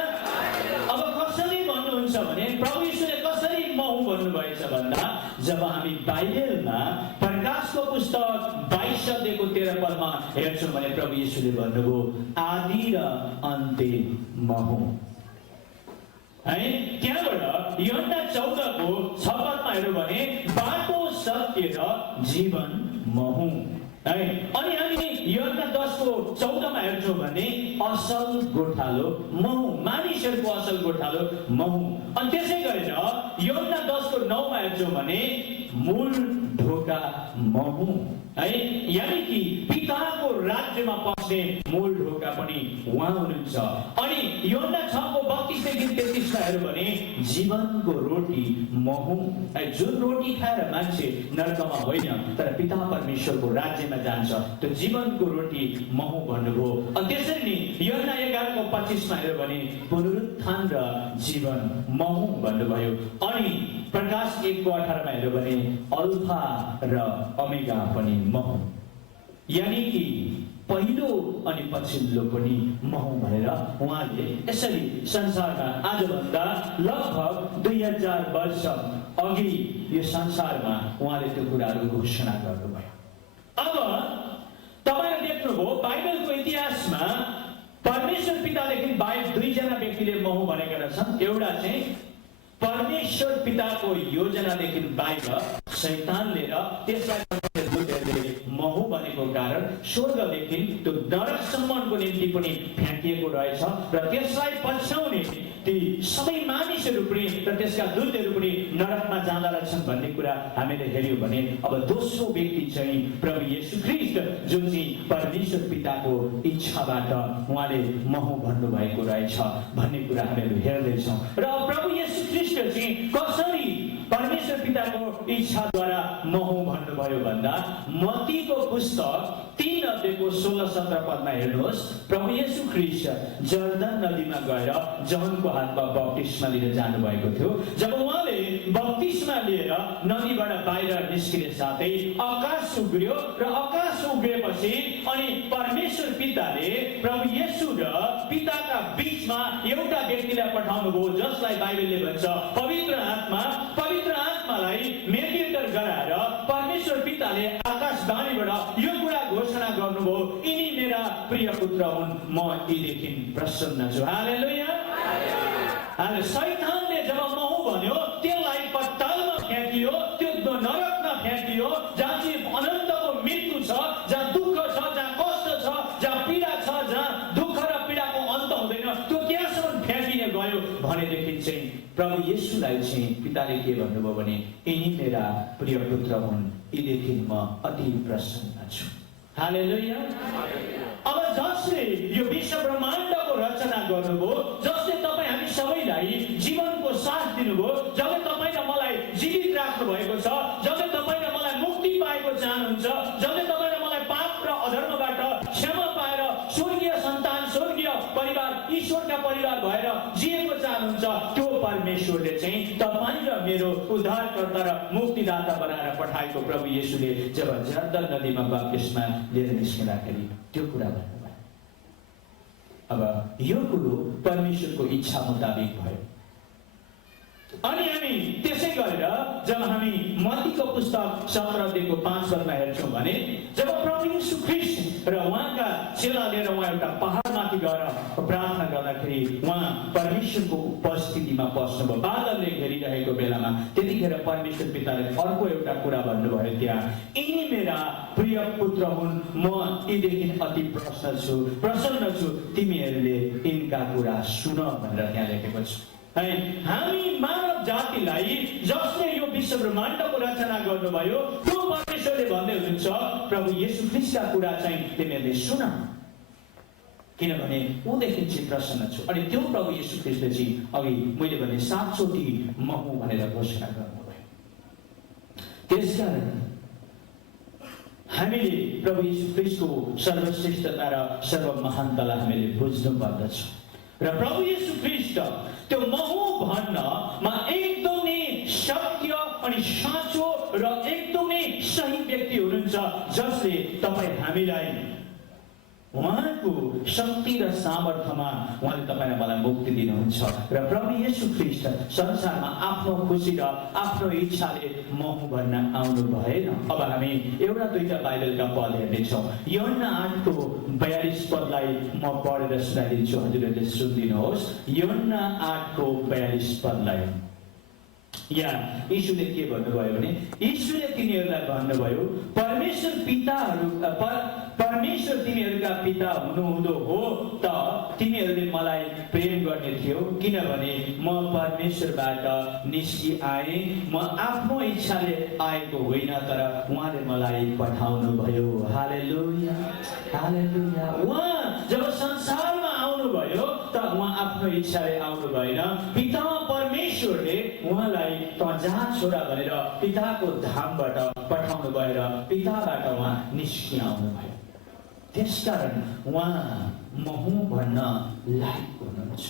अब कसरी भन्नुहुन्छ भने प्रभु येशूले कसरी महु भन्नुभएछ भन्दा जब हामी बाइबलमा प्रकाशको पुस्तक 22 अध्यायको 13 पदमा हेर्छौँ भने प्रभु येशूले भन्नुभयो आदि र अन्त्य म हुँ। है त्यहाँबाट यूहन्ना 14 को 6 पदमा हेर्नु भने बाटो सत्य र जीवन म हुँ। है अनि हामी यूहन्ना 10 को 14 मा हेर्छौँ भने असल गोठालो म हुँ, मानिसहरूको असल गोठालो म हुँ। अनि त्यसै गरेर यूहन्ना 10 को 9 मा हेर्छौँ भने मूल ढोका म हुँ। है यानी कि पिताको राज्यमा पस्ने मूल ढोका पनि उहाँ हुनुहुन्छ। अनि यूहन्ना 6 को 32 देखि 33 मा हेर्नु भने जीवनको रोटी म हुँ। जुन रोटी खाएर मान्छे नरकमा होइन तर पिता परमेश्वरको राज्यमा जान्छ त्यो जीवनको रोटी म हुँ भन्नुभयो। अनि त्यसरी नै यूहन्ना 11 को 25 मा हेर्नु भने पुनरुत्थान र जीवन म हुँ भन्नुभयो। अनि प्रकाश 1 को 18 मा हेर्नु भने अल्फा र ओमेगा पनि म हुँ। यानी कि पहिलो अनि पछिल्लो पनि म हुँ भनेर उहाँले यसरी संसारमा आजभन्दा लगभग 2000 वर्ष अघि यो संसारमा उहाँले त्यो कुराहरू घोषणा गर्नुभयो। अब तपाईले देख्नुभयो बाइबलको इतिहासमा परमेश्वर पितादेखि बाहेक दुईजना व्यक्तिले म हुँ भनेका रहेछन्। एउटा चाहिँ परमेश्वर पिताको योजनादेखि बाहिर शैतानले र त्यसलाई म हुँ भनेको कारण स्वर्गदेखि त्यो नरकसम्मको निम्ति पनि फ्याँकिएको रहेछ र त्यसलाई पछ्याउने ती सबै मानिसहरू पनि र त्यसका दूतहरू पनि नरकमा जाँदा रहेछन् भन्ने कुरा हामीले हेर्यौँ भने अब दोस्रो व्यक्ति चाहिँ प्रभु येशू ख्रीष्ट जुन चाहिँ परमेश्वर पिताको इच्छाबाट उहाँले म हुँ भन्नुभएको रहेछ भन्ने कुरा हामीले हेर्दैछौँ। र प्रभु येशू ख्रीष्ट चाहिँ कसरी परमेश्वर पिताको इच्छाद्वारा म हुँ भन्नुभयो भन्दा मत्तीको पुस्तक 3 अध्यायको 16-17 पदमा हेर्नुहोस्। प्रभु येशू ख्रीष्ट जर्दन नदीमा गएर जहनको हातमा बप्तिस्मा लिन जानुभएको थियो। जब उहाँले बप्तिस्मा लिएर नदीबाट बाहिर निस्किने साथै आकाश उग्रियो र आकाश उग्रिएपछि अनि परमेश्वर पिताले प्रभु येशू र पिताका बीचमा एउटा व्यक्तिलाई पठाउनु भयो जसलाई बाइबलले भन्छ पवित्र आत्मालाई मेडिएटर गराएर परमेश्वर पिताले आकाशवाणीबाट यो कुरा घोषणा गर्नुभयो यिनी मेरा प्रिय पुत्र हुन् म यीदेखि प्रसन्न छु। हालेलुया। शैतानले जब म हुँ भन्यो त्यसलाई पत्तालमा फ्याँकियो, त्यो नरकमा फ्याँकियो जहाँ चाहिँ अनन्तको मृत्यु छ, जहाँ दुःख छ, जहाँ कष्ट छ, जहाँ पीडा छ, जहाँ दुःख र पीडाको अन्त हुँदैन त्यो त्यहाँसम्म फ्याँकिने गयो भनेदेखि चाहिँ प्रभु येशूलाई चाहिँ पिताले के भन्नुभयो भने यिनी मेरा प्रिय पुत्र हुन् यीदेखि म अति प्रसन्न छु। हालेलुया। अब जसले यो विश्व ब्रह्माण्डको रचना गर्नुभयो, जसले तपाईँ हामी सबैलाई जीवनको साथ दिनुभयो, जसले तपाईँ र मलाई जीवित राख्नु भएको छ, जसले तपाईँ र मलाई मुक्ति पाएको चाहनुहुन्छ, जसले तपाईँ र मलाई पाप र अधर्मबाट क्षमा पाएर स्वर्गीय सन्तान, स्वर्गीय परिवार, ईश्वरका परिवार भएर जिएको चाहनुहुन्छ, त्यो परमेश्वरले चाहिँ तपाईँ र मेरो उद्धारकर्ता र मुक्तिदाता बनाएर पठाएको प्रभु येशूले जब जर्दन नदीमा बप्तिस्मा लिएर निस्किँदाखेरि त्यो कुरा भन्नुभयो। अब यो कुरो परमेश्वरको इच्छा मुताबिक भयो। अनि हामी त्यसै गरेर जब हामी मत्तीको पुस्तक 17 अध्यायको 5 पदमा हेर्छौँ भने जब प्रभु येशू ख्रीष्ट र उहाँका चेलाले उहाँ एउटा पहाडमाथि गएर प्रार्थना गर्दाखेरि उहाँ परमेश्वरको उपस्थितिमा पस्नुभयो बादलले घेरिरहेको बेलामा, त्यतिखेर परमेश्वर पिताले अर्को एउटा कुरा भन्नुभयो त्यहाँ यिनी मेरा प्रिय पुत्र हुन् म यीदेखि अति प्रसन्न छु तिमीहरूले यिनका कुरा सुन भनेर त्यहाँ लेखेको छ। हामी मानव जातिलाई जसले यो विश्व ब्रह्माण्डको रचना गर्नुभयो त्यो परमेश्वरले भन्दै हुनुहुन्छ प्रभु येशू ख्रीष्टका कुरा चाहिँ तिमीहरूले सुन किनभने उदेखि चाहिँ प्रसन्न छु। अनि त्यो प्रभु येशू ख्रीष्टले चाहिँ अघि मैले भने 7 चोटि म हुँ भनेर घोषणा गर्नुभयो। त्यसकारण हामीले प्रभु येशू ख्रीष्टको सर्वश्रेष्ठता र सर्वमहानतालाई हामीले बुझ्नु पर्दछ र प्रभु येशू ख्रीष्ट त्यो म हुँ भन्नमा एकदमै सत्य अनि साँचो र एकदमै सही व्यक्ति हुनुहुन्छ जसले तपाईँ हामीलाई उहाँको शक्ति र सामर्थ्यमा उहाँले तपाईलाई मलाई मुक्ति दिनुहुन्छ र प्रभु येशू ख्रीष्ट संसारमा आफ्नो खुसी र आफ्नो इच्छाले महु भन्न आउनु भएन। अब हामी एउटा दुईटा बाइबलका पद हेर्नेछौँ। यूहन्ना 8:42 पदलाई म पढेर सुनाइदिन्छु, हजुरहरूले सुनिदिनुहोस्। यूहन्ना 8:42 पदलाई यहाँ यीशुले के भन्नुभयो भने, यीशुले तिनीहरूलाई भन्नुभयो, परमेश्वर तिमीहरूका पिता हुनुहुँदो हो त तिमीहरूले मलाई प्रेम गर्ने थियो, किनभने म परमेश्वरबाट निस्कि आए, म आफ्नो इच्छाले आएको होइन, तर उहाँले मलाई पठाउनु भयो। हालेलुया, हालेलुया। उहाँ जब संसारमा आउनुभयो त उहाँ आफ्नो इच्छाले आउनु भएन, पिता परमेश्वरले उहाँलाई त जहाँ छोरा भनेर पिताको धामबाट पठाउनु भएर पिताबाट उहाँ निस्कि आउनु भयो। त्यसकारण उहाँ महु भन्न लायक हुनुहुन्छ,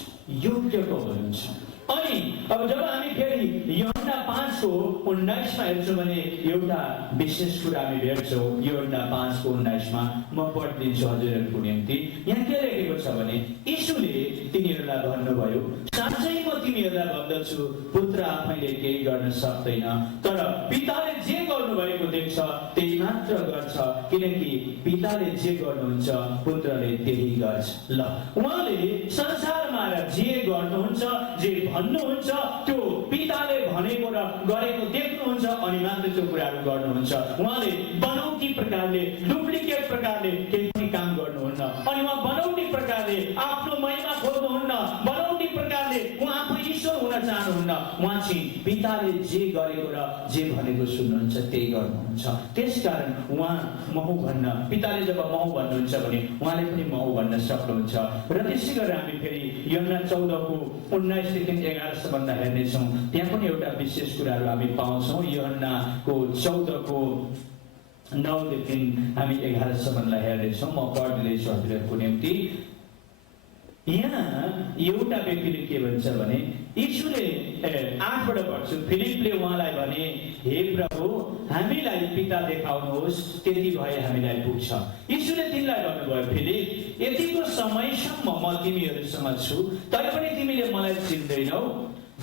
योग्यको हुनुहुन्छ। अनि अब जब हामी फेरि यूहन्ना 5:19 हेर्छौँ भने एउटा विशेष कुरा हामी भेट्छौँ। यूहन्ना 5:19 म पढिदिन्छु हजुरहरूको निम्ति। यहाँ के लेखेको छ भने, यीशुले तिनीहरूलाई भन्नुभयो, साँच्चै म तिमीहरूलाई भन्दछु, पुत्र आफैले केही गर्न सक्दैन, तर पिताले जे गर्नुभएको देख्छ त्यही मात्र गर्छ, किनकि पिताले जे गर्नुहुन्छ पुत्रले त्यही गर्छ। ल, उहाँले संसारमा जे गर्नुहुन्छ, जे भन्नुहुन्छ त्यो पिताले भनेको र गरेको देख्नुहुन्छ अनि मात्र त्यो कुराहरू गर्नुहुन्छ। उहाँले बनाउटी प्रकारले, डुप्लिकेट प्रकारले केही पनि काम गर्नुहुन्न। अनि उहाँ बनाउटी प्रकारले आफ्नो महिमा खोज्नुहुन्न, बनाउटी प्रकारले उहाँ आफै ईश्वर हुन चाहनुहुन्न। उहाँ चाहिँ पिताले जे गरेको र जे भनेको सुन्नुहुन्छ त्यही गर्नुहुन्छ। त्यसकारण उहाँ महु भन्न, पिताले जब महु भन्नुहुन्छ भने उहाँले पनि महु भन्न सक्नुहुन्छ। र त्यसै गरेर हामी फेरि यूहन्ना 14:19 11 सम्म हेर्नेछौँ। त्यहाँ पनि एउटा विशेष कुराहरू हामी पाउँछौँ। यूहन्नाको 14:9 हामी 11 सम्मलाई हेर्नेछौँ। म पढिदिँदैछु हजुरहरूको निम्ति। यहाँ एउटा व्यक्तिले के भन्छ भने, यीशुले 8बाट पढ्छु। फिलिपले उहाँलाई भने, हे प्रभु, हामीलाई पिता देखाउनुहोस्, त्यति भए हामीलाई पुग्छ। यीशुले तिमीलाई भन्नुभयो, फिलिप, यतिको समयसम्म म तिमीहरूसँग छु, तैपनि तिमीले मलाई चिन्दैनौ।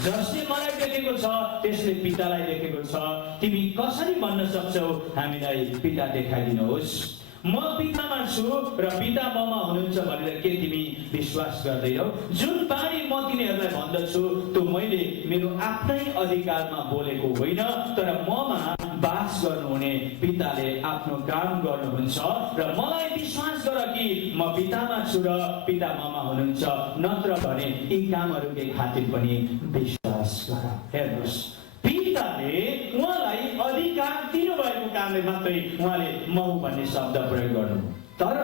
जसले मलाई देखेको छ त्यसले पितालाई देखेको छ। तिमी कसरी भन्न सक्छौ हामीलाई पिता देखाइदिनुहोस्? म पितामा छु र पिता ममा हुनुहुन्छ भनेर के तिमी विश्वास गर्दैनौ? जुन बाणी म तिमीहरूलाई भन्दछु त्यो मैले मेरो आफ्नै अधिकारमा बोलेको होइन, तर ममा वास गर्नुहुने पिताले आफ्नो काम गर्नुहुन्छ। र मलाई विश्वास गर कि म पितामा छु र पिता ममा हुनुहुन्छ, नत्र भने यी कामहरूकै खातिर पनि विश्वास गर। हेर्नुहोस्, पिताले उहाँलाई अधिकार दिनुभएको कारणले मात्रै उहाँले महु भन्ने शब्द प्रयोग गर्नु। तर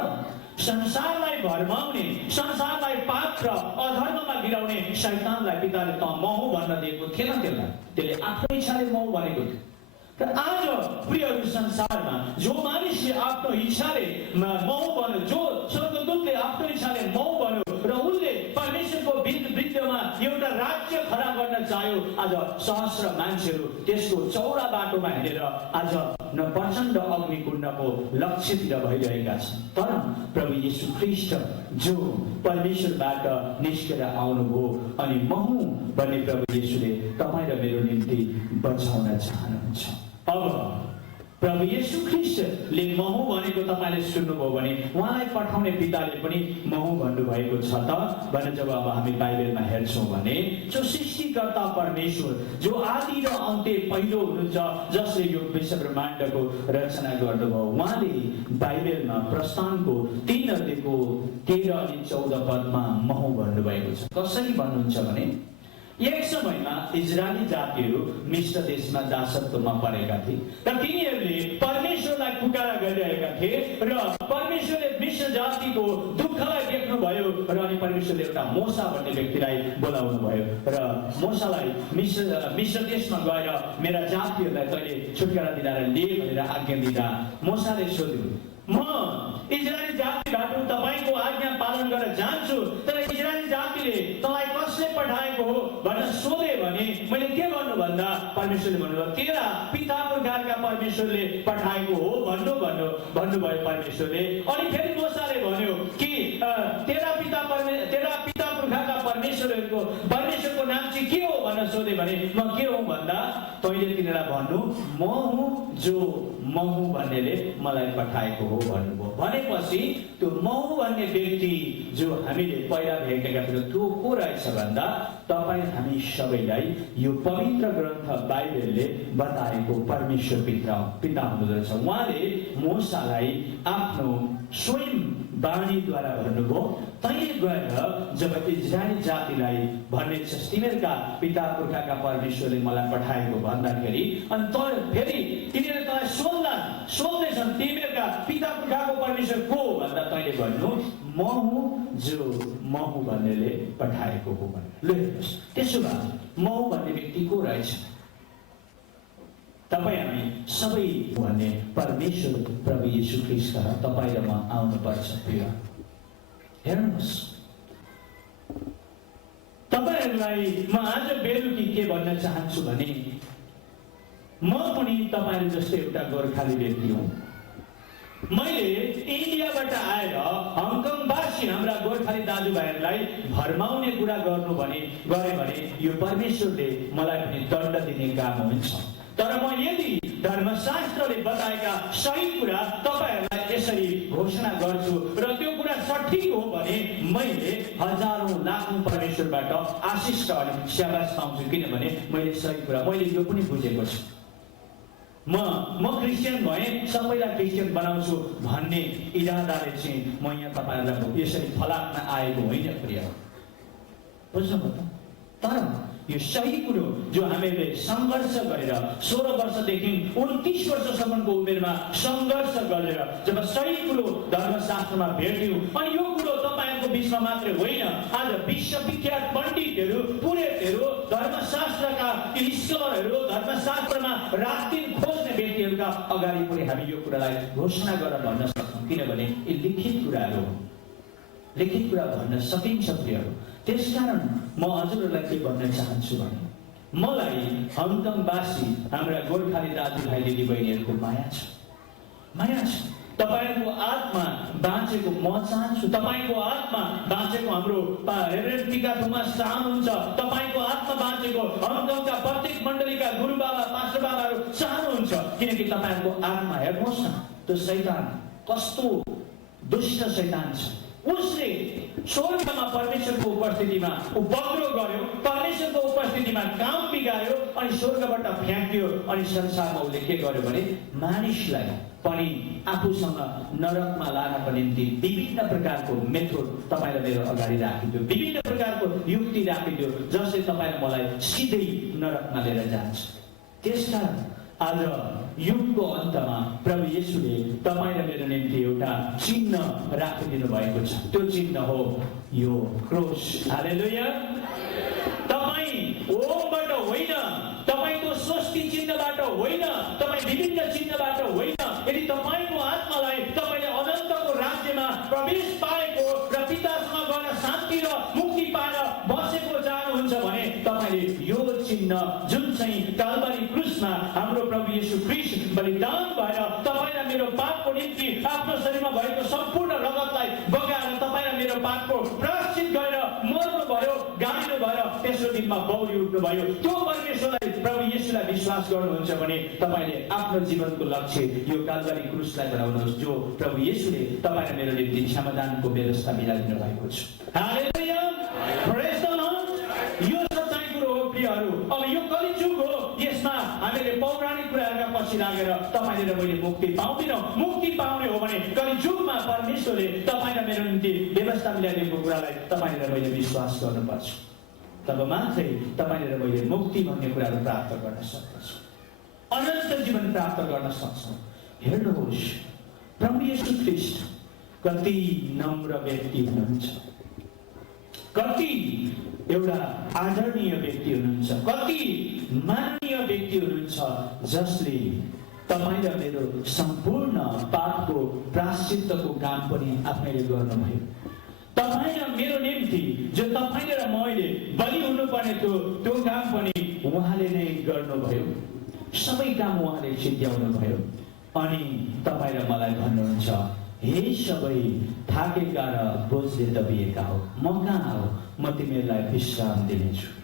संसारलाई भरमाउने, संसारलाई पाप र अधर्ममा गिराउने शैतानलाई पिताले त महु भन्न दिएको थिएन। त्यसले आफ्नो इच्छाले महु भनेको थियो। तर आज प्रियहरू, संसारमा जो मानिसले आफ्नो इच्छाले महु भन्यो, जो स्वर्गदूतले आफ्नो इच्छाले महु भन्यो र उसले परमेश्वरको विरुद्धमा एउटा राज्य खडा गर्न चाह्यो, आज सहस्र मान्छेहरू त्यसको चौडा बाटोमा हिँडेर आज प्रचण्ड अग्निकुण्डको लक्ष्यतिर भइरहेका छन्। तर प्रभु येशू ख्रीष्ट जो परमेश्वरबाट निस्केर आउनुभयो अनि महु भन्ने प्रभु येशूले तपाईँ र मेरो निम्ति बचाउन चाहनुहुन्छ। अब प्रभु येशू ख्रीष्टले महु भनेको तपाईँले सुन्नुभयो भने उहाँलाई पठाउने पिताले पनि महु भन्नुभएको छ त भने जब अब हामी बाइबलमा हेर्छौँ भने, जो सृष्टिकर्ता परमेश्वर, जो आदि र अन्त्य पहिलो हुनुहुन्छ, जसले यो विश्व ब्रह्माण्डको रचना गर्नुभयो, उहाँले बाइबलमा प्रस्थानको 3:13 अनि 14 पदमा महु भन्नुभएको छ। कसरी भन्नुहुन्छ भने, एक समयमा इजरायली जातिहरू मिश्र देशमा दासत्वमा परेका थिए र तिनीहरूले परमेश्वरलाई पुकारा गरिरहेका थिए र परमेश्वरले मिश्र जातिको दुःखलाई देख्नुभयो र अनि परमेश्वरले एउटा मोसा भन्ने व्यक्तिलाई बोलाउनु भयो र मोसालाई मिश्र देशमा गएर मेरा जातिहरूलाई तैँले छुटकारा दिलाएर लिए भनेर आज्ञा दिँदा मोसाले सोध्यो, म इजरायली जातिबाट तपाईँको आज्ञा पालन गरेर जान्छु, तर इजरायली जातिले तँलाई कसले पठाएको हो भनेर सोधे भने मैले के भन्नु भन्दा परमेश्वरले भन्नुभयो तेरा पिता पुर्खाका परमेश्वरले पठाएको हो भन्नुभयो परमेश्वरले। अनि फेरि मोसाले भन्यो कि तेरा पिता पुर्खाका परमेश्वरको नाम चाहिँ के हो भनेर सोधे भने म के हुँ भन्दा तैँले तिनीलाई भन्नु म हुँ जो म हुँ भन्नेले मलाई पठाएको हो भन्नुभयो। भनेपछि त्यो म हुँ भन्ने व्यक्ति जो हामीले पहिला भेटेका थियौँ त्यो को रहेछ भन्दा तपाईँ हामी सबैलाई यो पवित्र ग्रन्थ बाइबलले बताएको परमेश्वर पिता हुनुहुँदो रहेछ। उहाँले मोसालाई आफ्नो स्वयं वाणीद्वारा भन्नुभयो तैँले गएर जब इजरायल जातिलाई भन्नेछस् तिमीहरूका पिता पुर्खाका परमेश्वरले मलाई पठाएको भन्दाखेरि अनि फेरि तिनीहरूले तँलाई सोध्दैछन् तिमीहरूका पिता पुर्खाको परमेश्वर को भन्दा तैँले भन्नु म हुँ जो म हुँ भन्नेले पठाएको हो भन्नु। हेर्नुहोस् त्यसो भए म हुँ भन्ने व्यक्ति को रहेछ? तपाईँ हामी सबै भन्ने परमेश्वर प्रभु येशू ख्रीष्ट तपाईँ र म आउनुपर्छ। प्रिय हेर्नुहोस् तपाईहरूलाई म आज बेलुकी के भन्न चाहन्छु भने म पनि तपाईहरू जस्तै एउटा गोर्खाली व्यक्ति हुँ। मैले इन्डियाबाट आएर हङकङवासी हाम्रा गोर्खाली दाजुभाइहरूलाई भरमाउने कुरा गरे भने यो परमेश्वरले मलाई पनि दण्ड दिने काम हुन्छ। तर म यदि धर्मशास्त्रले बताएका सही कुरा तपाईहरूलाई यसरी घोषणा गर्छु र त्यो कुरा सठिक हो भने मैले हजारौं लाखौं परमेश्वरबाट आशिष अनि स्याबास पाउँछु। किनभने मैले सही कुरा मैले यो पनि बुझेको छु। म क्रिस्चियन भए सबैलाई क्रिस्चियन बनाउँछु भन्ने इरादाले चाहिँ म यहाँ तपाईहरूलाई यसरी फलाक्न आएको होइन। प्रिय बुझ्नुभयो त? तर यो सही कुरो जो हामीले सङ्घर्ष गरेर 16 वर्षदेखि 29 वर्षसम्मको उमेरमा सङ्घर्ष गरेर जब सही कुरो धर्मशास्त्रमा भेट्यौँ अनि यो कुरो तपाईहरूको बिचमा मात्रै होइन, आज विश्वविख्यात पण्डितहरू पुरोहितहरू धर्मशास्त्रका स्कलरहरू धर्मशास्त्रमा रातदिन खोज्ने व्यक्तिहरूका अगाडि पनि हामी यो कुरालाई घोषणा गरेर भन्न सक्छौँ। किनभने यी लिखित कुराहरू हो, लिखित कुरा भन्न सकिन्छ। प्रियहरू त्यसकारण म हजुरहरूलाई के भन्न चाहन्छु भने मलाई हङकङवासी हाम्रा गोर्खाली दाजुभाइ दिदीबहिनीहरूको माया छ। तपाईको आत्मा बाँचेको म चाहन्छु। तपाईको आत्मा बाँचेको हाम्रो रेभरेन्ड टिका थोमस चाहनुहुन्छ। तपाईको आत्मा बाँचेको हङकङका प्रत्येक मण्डलीका गुरु बाबा पास्टर बाबाहरू चाहनुहुन्छ। किनकि तपाईहरूको आत्मा हेर्नुहोस् न, त्यो शैतान कस्तो दुष्ट शैतान छ। उसले स्वर्गमा परमेश्वरको उपस्थितिमा उपद्रव गर्यो, परमेश्वरको उपस्थितिमा काम बिगार्यो अनि स्वर्गबाट फ्याँक्यो अनि संसारमा उसले के गर्यो भने मानिसलाई पनि आफूसँग नरकमा लानको निम्ति विभिन्न प्रकारको मेथड तपाईलाई मेरो अगाडि राखिदियो, विभिन्न प्रकारको युक्ति राखिदियो जसले तपाईलाई मलाई सिधै नरकमा लिएर जान्छ। त्यसकारण आज युगको अन्तमा प्रभु येशूले तपाईँ र मेरो निम्ति एउटा चिन्ह राखिदिनु भएको छ। त्यो चिन्ह हो यो क्रुस। हालेलुया। तपाईँ ओमबाट होइन, तपाईँको स्वस्ति चिन्हबाट होइन, तपाईँ विभिन्न चिन्हबाट होइन। यदि तपाईँको आत्मालाई तपाईँले अनन्तको राज्यमा प्रवेश पाएको र पितासँग गएर शान्ति र मुक्ति पाएर बसेको जानुहुन्छ भने तपाईँले यो चिन्ह जुन चाहिँ काल्भरी क्रुसमा हाम्रो प्रभु येशू ख्रीष्ट बलिदान भएर तपाईँ र मेरो पापको निम्ति आफ्नो शरीरमा भएको सम्पूर्ण रगतलाई बगाएर तपाईँ र मेरो पापको प्रायश्चित गरेर मर्नु भयो, गाड्नु भयो, तेस्रो दिनमा बौरी उठ्नु भयो। त्यो परमेश्वरलाई प्रभु येशूलाई विश्वास गर्नुहुन्छ भने तपाईँले आफ्नो जीवनको लक्ष्य यो काल्भरी क्रुसलाई बनाउनुहोस् जो प्रभु येशूले तपाईँ र मेरो निम्ति क्षमादानको व्यवस्था मिलाइदिनु भएको छ। हालेलुया। Praise the lord. यो सच्चाइ कुरो हो प्रियहरू। अब यो कलिजुग हो, यसमा हामीले पौराणिक कुराहरूका पछि लागेर तपाईँले र मैले मुक्ति पाउँदैनौँ। मुक्ति पाउने हो भने कलिजुगमा परमेश्वरले तपाईँ र मेरो निम्ति व्यवस्था मिलाइदिएको कुरालाई तपाईँले र मैले विश्वास गर्नुपर्छ। तब मात्रै तपाईँले र मैले मुक्ति भन्ने कुराहरू प्राप्त गर्न सक्दछौँ, अनन्त जीवन प्राप्त गर्न सक्छौँ। हेर्नुहोस् प्रभु येशू ख्रीष्ट कति नम्र व्यक्ति हुनुहुन्छ, कति एउटा आदरणीय व्यक्ति हुनुहुन्छ, कति माननीय व्यक्ति हुनुहुन्छ जसले तपाईँ र मेरो सम्पूर्ण पापको प्रायश्चित्तको काम पनि आफैले गर्नुभयो। तपाईँ र मेरो निम्ति जो तपाईले र मैले बलि हुनुपर्ने त्यो काम पनि उहाँले नै गर्नुभयो। सबै काम उहाँले सिद्ध्याउनु भयो। अनि तपाईँ र मलाई भन्नुहुन्छ, हे सबै थाकेका र बोझले दबिएका हो, म कहाँ हो, म तिमीहरूलाई विश्राम दिनेछु।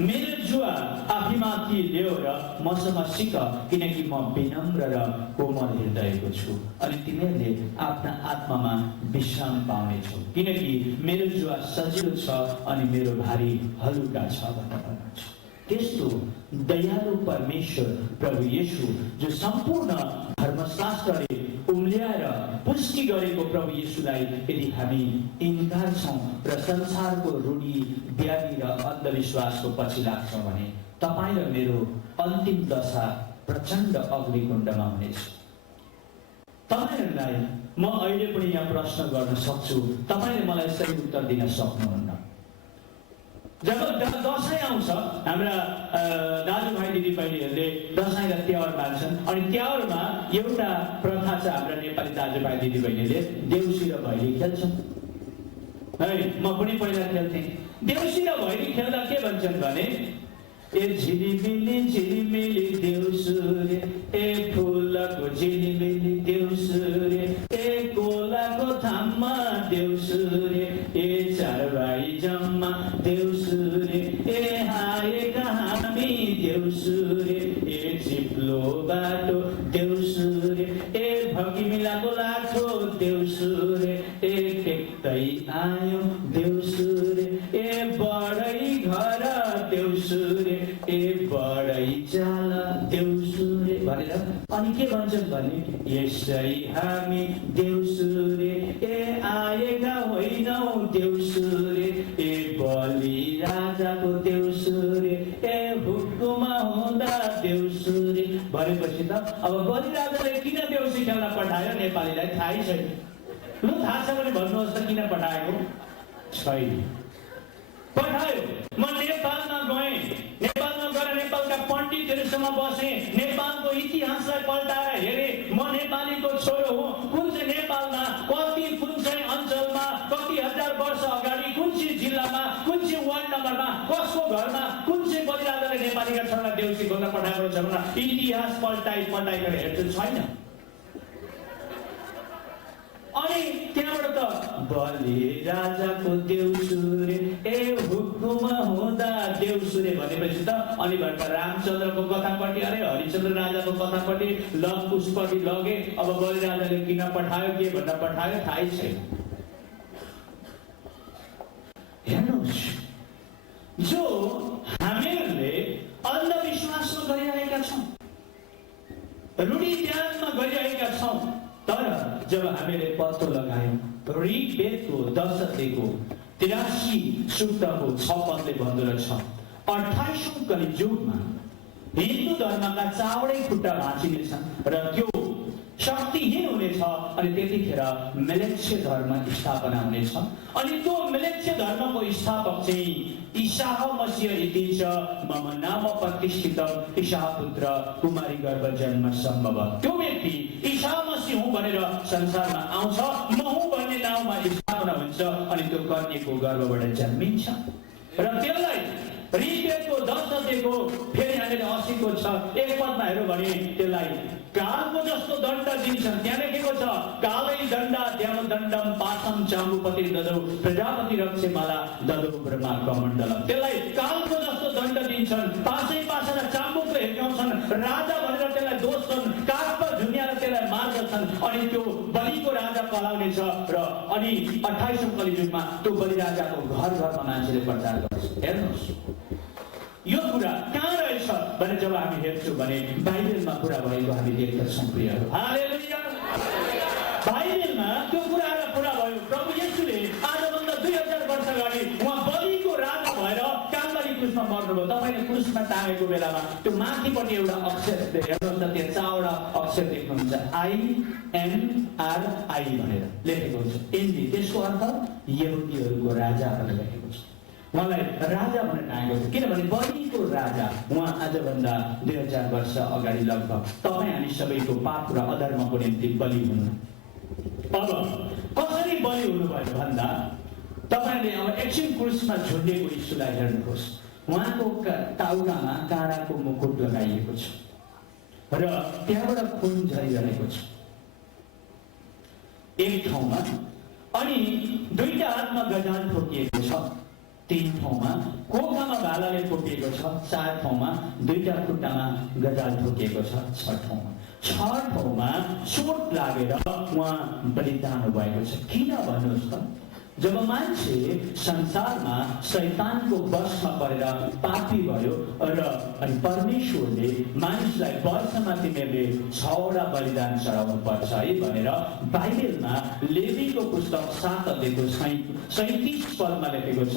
मेरो जुवा आफैमाथि ल्याऊ र मसँग सिक, किनकि म विनम्र र कोमल हृदयको छु, अनि तिमीहरूले आफ्ना आत्मामा विश्राम पाउनेछौ, किनकि मेरो जुवा सजिलो छ अनि मेरो भारी हलुका छ भनेर भन्नुहुन्छ। त्यस्तो दयालु परमेश्वर प्रभु येशू, जो सम्पूर्ण धर्मशास्त्रले उम्ल्याएर पुष्टि गरेको प्रभु येशूलाई यदि हामी इन्कार छौँ र संसारको रूढी व्याधि र अन्धविश्वासको पछि लाग्छौँ भने तपाईँ र मेरो अन्तिम दशा प्रचण्ड अग्निकुण्डमा हुनेछ। तपाईँहरूलाई म अहिले पनि यहाँ प्रश्न गर्न सक्छु, तपाईँले मलाई सही उत्तर दिन सक्नुहुन्न। जब दशैं आउँछ, हाम्रा दाजुभाइ दिदीबहिनीहरूले दशैं र तिहार मान्छन्, अनि तिहारमा एउटा प्रथा छ, हाम्रा नेपाली दाजुभाइ दिदीबहिनीले देउसी र भैली खेल्छन् है। म पनि पहिला खेल्थेँ। देउसी र भैली खेल्दा के भन्छन् भने, ए झिलिमिली झिलिमिली देउसुरे, ए फुलको झिलिमिली देउसुरे, ए कोलाको थाममा देउसुरे, ए चारबाई जम्मा देउसुरे, ए आएका हामी देउसुरे, ए चिप्लो बाटो देउसुरे, ए भगिमिलाको लाठो देउसुरे, ए टेक्दै आयो देउसुरे, ए बढै घर देउसुरे, ए बढै चाला देउसुरे भनेर। अनि के भन्छन् भने, यसै हामी देउसुरे, ए आएका होइनौ देउसुरे, ए बलि राजाको देउसुरे, ए हुकुममा हुँदा देउसुरे भनेपछि त अब बलि राजाले किन देउसी खेल्न पठायो नेपालीलाई थाहै छैन। लु, थाहा छ भने भन्नुहोस् त किन पठाएको? छैन। पठायो। म नेपालमा गएँ, नेपालमा गएर नेपालका पण्डितहरूसँग बसेँ, नेपालको इतिहासलाई पल्टाएर हेरेँ। म नेपालीको छोरो हुँ। कुन चाहिँ नेपालमा कति, कुन चाहिँ अञ्चलमा, कति हजार वर्ष अगाडि, कुन चाहिँ जिल्लामा, कुन चाहिँ वार्ड नम्बरमा, कसको घरमा कुन चाहिँ बलिराजाले नेपालीका छोरालाई देउसी खेल्न पठाएको छ भनेर इतिहास पल्टाइकन हेर्छु, छैन। अनि त्यहाँबाट त बलि राजाको देउसुरे, ए हुकुममा हुँदा देउसुरे भनेपछि त अनि भन्छ रामचन्द्रको कथापट्टि, अरे हरिचन्द्र राजाको कथापट्टि उसपट्टि लगे। अब बलि राजाले किन पठायो, के भनेर पठायो थाहै छैन। हेर्नुहोस्, जो हामीहरूले अन्धविश्वासमा गरिरहेका छौँ, रूढिवादमा गरिरहेका छौँ, तर जब हामीले पत्तो लगायौँ, ऋग्वेदको 10 अध्यायको 83 सूक्तको 6 पदले भन्दो रहेछ, 28औं कलियुगमा हिन्दू धर्मका चावडै खुट्टा भाँचिनेछन् र त्यो शक्तिहीन हुनेछ, अनि त्यतिखेर मिलेच्छ धर्म स्थापना हुनेछ। अनि त्यो मिलेच्छ धर्मको स्थापक चाहिँ ईसा मसीह इति च मम नाम प्रतिष्ठितम ईसा पुत्र कुमारी गर्भ जन्म सम्भव। त्यो व्यक्ति ईसा मसीह हुँ भनेर संसारमा आउँछ, म हुँ भन्ने नाउँमा स्थापना हुन्छ, अनि त्यो कन्याको गर्भबाट जन्मिन्छ। र त्यसलाई ऋग्वेदको 10 अध्यायको फेरि हामीले 80 को 1 पदमा हेर्यो भने त्यसलाई कालको जस्तो दण्ड दिन्छन्। त्यहाँ लेखेको छ, कालै दण्डा द्याम दण्डम पासम चाम्बुपति ददौ प्रजापति रक्षेमाला ददौ ब्रह्मा कमण्डलम। त्यसलाई कालको जस्तो दण्ड दिन्छन्, पासै पासेर चाम्बुकले हिर्काउँछन्, राजा भनेर त्यसलाई दोष्छन्, कागमा झुन्याएर त्यसलाई मार्दछन्, अनि त्यो बलिको राजा कहलाउनेछ। र अनि 28औं कलियुगमा त्यो बलि राजाको घर घरमा मान्छेले प्रचार गर्छ। हेर्नुहोस्, यो कुरा कहाँ रहेछ भने जब हामी हेर्छौँ भने बाइबलमा कुरा भएको हामी देख्दछौँ प्रियहरू। हालेलुया। बाइबलमा त्यो कुराहरू पुरा भयो। प्रभु येशूले आजभन्दा 2000 वर्ष अगाडि उहाँ बलिको राजा भएर कालवारी क्रुसमा मर्नुभयो। तपाईँले क्रुसमा टाँगेको बेलामा त्यो माथिपट्टि एउटा अक्षर हेर्नुहोस् न, त्यो चारवटा अक्षर देख्नुहुन्छ, INRI भनेर लेखेको हुन्छ। एनडी त्यसको अर्थ यहुदीहरूको राजा भनेर लेखेको छ। उहाँलाई राजा भनेर टाँगेको छ, किनभने बलिको राजा उहाँ आजभन्दा 2000 वर्ष अगाडि लगभग तपाईँ हामी सबैको पाप र अधर्मको निम्ति बलि हुनु। अब कसरी बलि हुनुभयो भन्दा तपाईले अब एकछिन क्रुसमा झुन्डिएको यीशुलाई हेर्नुहोस्। उहाँको टाउकामा काँडाको मुकुट लगाइएको छ र त्यहाँबाट खून झरिरहेको छ एक ठाउँमा, अनि दुईटा हातमा गजाल ठोकिएको छ, तीन ठाउँमा कोखामा भालाले ठोकिएको छ, चार ठाउँमा दुईटा खुट्टामा गजाल ठोकिएको छ, छ ठाउँमा चोट लागेर उहाँ बलिदान भएको छ। किन भन्नुहोस् त? जब मान्छे संसारमा शैतानको वशमा परेर पापी भयो र अनि परमेश्वरले मानिसलाई वर्षमा तिमीहरूले 6वटा बलिदान चढाउनु पर्छ है भनेर बाइबलमा लेवीको पुस्तक 7 अध्यायको 37 पदमा लेखेको छ,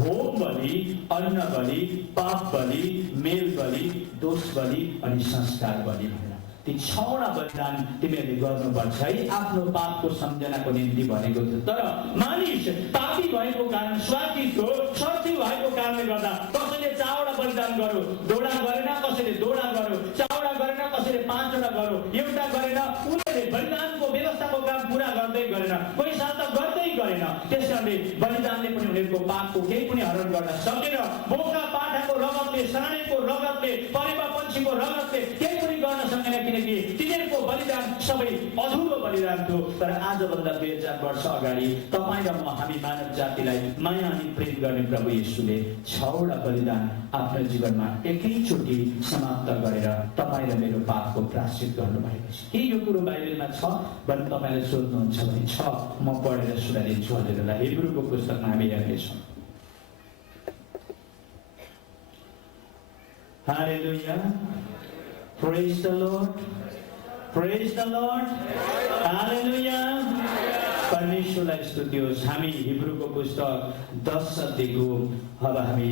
होम बलि, अन्न बलि, पाप बलि, मेल बलि, दोष बलि अनि संस्कार बलि भनेर ती 6वटा बलिदान तिमीहरूले गर्नुपर्छ है आफ्नो पापको सम्झनाको निम्ति भनेको थियो। तर मानिस पापी भएको कारण, स्वार्थी भएको कारणले गर्दा कसैले 4वटा बलिदान गर्यो, दोडा गरेन, कसैले दोडा गर्यो, 4वटा गरेन, कसैले 5वटा गर्यो, एउटा गरेन, उनीहरूले बलिदानको व्यवस्थाको काम पूरा गर्दै गरेन, कोही साथ त गर्दै गरेन। त्यसकारणले बलिदानले पनि उनीहरूको पापको केही पनि हरण गर्न सकेन। बोका पाठाको रगतले, साँडेको रगतले, परेवा पन्छीको रगतले केही पनि गर्न सकेन, किनकि तिनीहरूको बलिदान सबै अधुरो बलिदान थियो। तर आजभन्दा 2000 वर्ष अगाडि तपाईँ र म, हामी मानव जातिलाई माया अनि प्रेम गर्ने प्रभु येशूले 6वटा बलिदान आफ्नो जीवनमा एकैचोटि समाप्त गरेर तपाईँ र मेरो पापको प्रायश्चित गर्नुभएको छ। के यो कुरो बाइबलमा छ भने तपाईँले सोध्नुहुन्छ भने छ, म पढेर सुनाइदिन्छु हजुरहरूलाई। हिब्रूको पुस्तकमा हामी हेर्नेछौँ। Hallelujah, praise the Lord, praise the Lord, hallelujah. परमेश्वरलाई स्तुति होस्। हामी हिब्रूको पुस्तक 10 अध्यायको अब हामी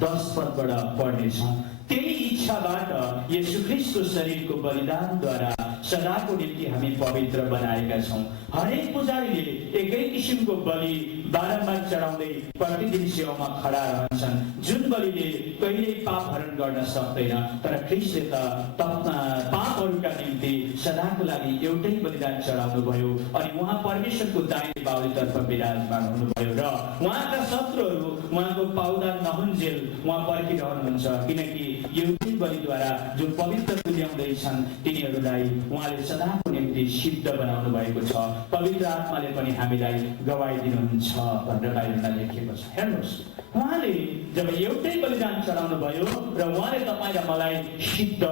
10 पदबाट पढ्नेछौँ। त्यही इच्छाबाट येशू ख्रीष्टको शरीरको बलिदानद्वारा सदाको निम्ति हामी पवित्र बनाएका छौँ। हरेक पुजारीले एकै किसिमको बलि बारम्बार चढाउँदै प्रतिदिन सेवामा खडा रहन्छन्, जुन बलिले कहिल्यै पाप हरण गर्न सक्दैन। तर ख्रीष्टले त पापहरूका निम्ति सदाको लागि एउटै बलिदान चढाउनु भयो अनि उहाँ परमेश्वरको दाहिने बाहुलीतर्फ विराजमान हुनुभयो र उहाँका शत्रुहरू उहाँको पाउदा नहुन्जेल उहाँ पर्खिरहनुहुन्छ, किनकि एउटै बलिद्वारा जो पवित्र तुल्याउँदैछन् तिनीहरूलाई उहाँले सदाको निम्ति सिद्ध बनाउनु भएको छ। पवित्र आत्माले पनि हामीलाई गवाई दिनुहुन्छ भनेर बाइबलमा लेखिएको छ। हेर्नुहोस्, उहाँले जब एउटै बलिदान चढाउनु भयो र उहाँले तपाईँ र मलाई सिद्ध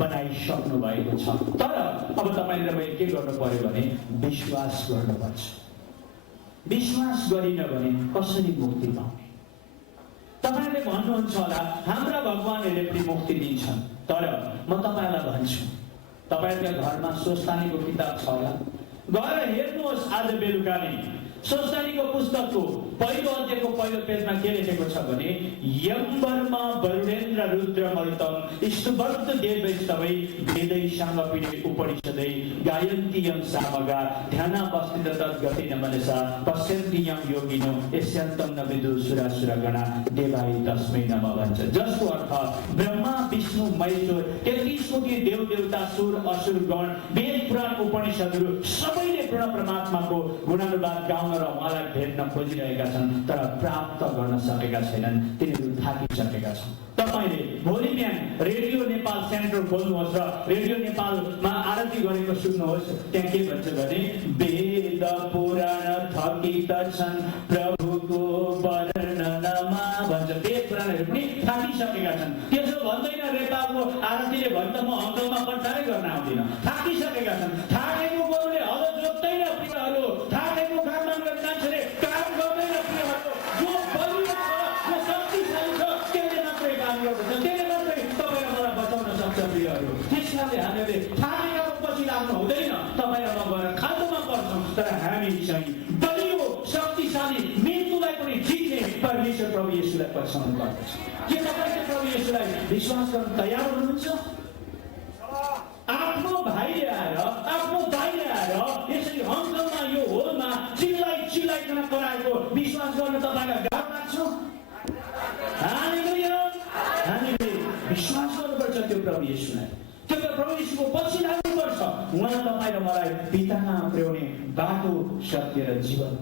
बनाइसक्नु भएको छ। तर अब तपाईँले र मैले के गर्नु पर्यो भने विश्वास गर्नुपर्छ। विश्वास गरिन भने कसरी मुक्ति पाउने? तपाईँले भन्नुहुन्छ होला हाम्रा भगवानहरूले पनि मुक्ति दिन्छन्, तर म तपाईँलाई भन्छु, तपाईँको घरमा सोस्तानीको किताब छ होला, गएर हेर्नुहोस्। आज बेलुका नै सोस्तानीको पुस्तकको 1 अध्यायको 1 पेजमा के लेखेको छ भने यम्बरमा वरुणेन्द्र रुद्र मरुतम स्तुवर्त देवैस्तवै वेदैसँग पीडे उपनिषदै गायन्तियम सामगा ध्यान बस्तित तद्गति नमनसा पश्यन्तियम योगिनो यस्यन्तम न विदु सुरासुरगणा देवाय तस्मै नमः भन्छ, जसको अर्थ ब्रह्मा विष्णु महेश्वर 33 कोटी देव देवता सुर असुर गण वेद पुराण उपनिषदहरू सबैले पूर्ण परमात्माको गुणानुवाद गाउन र उहाँलाई भेट्न खोजिरहेका छन्, तर प्राप्त गर्न सकेका छैनन्। तिनीहरू थाकिसकेका छन्। तपाईँले भोलि बिहान रेडियो नेपाल सेन्टर खोल्नुहोस् र रेडियो नेपालमा आरती गरेको सुन्नुहोस्। त्यहाँ के भन्छ भने वेद पुराण थकित छन् प्रभुको वर्णनमा भन्छ। वेद पुराणहरू पनि थाकिसकेका छन्। त्यसो भन्दैन नेपालको आरतीले भन्छ म अङ्कलमा प्रचारै गर्न आउँदिन। थाकिसकेका छन्। थाकेको गोरुले हल जोत्दैन प्रियहरू, थाकेको काममा मान्छेले काम गर्दैन प्रियहरू। जो बलियो छ, जो शक्तिशाली छ, त्यसले मात्रै काम गर्दछ, त्यसले मात्रै तपाईँ र मलाई बचाउन सक्छ प्रियहरू। त्यसकारणले हामीले थाकेको पछि लाग्नु हुँदैन। तपाईँ र म गएर खाल्डोमा पर्छौँ, तर हामी चाहिँ बलियो शक्तिशाली मृत्युलाई पनि जित्ने परमेश्वर प्रभु येशूलाई पछ्याउनु पर्दछ। के तपाईँ चाहिँ प्रभु येशूलाई विश्वास गर्न तयार हुनुहुन्छ? आफ्नो भाइले आएर आफ्नो दाइले आएर यसरी हङकङमा यो होलमा चिल्लाइकन कराएको विश्वास गर्न तपाईँलाई गाह्रो लाग्छ? हामीले विश्वास गर्नुपर्छ त्यो प्रभु येशूलाई। त्यो प्रभु येशूको पछि लाग्नुपर्छ। उहाँ तपाईँ र मलाई पितामा पुर्याउने बाटो, सत्य र जीवन।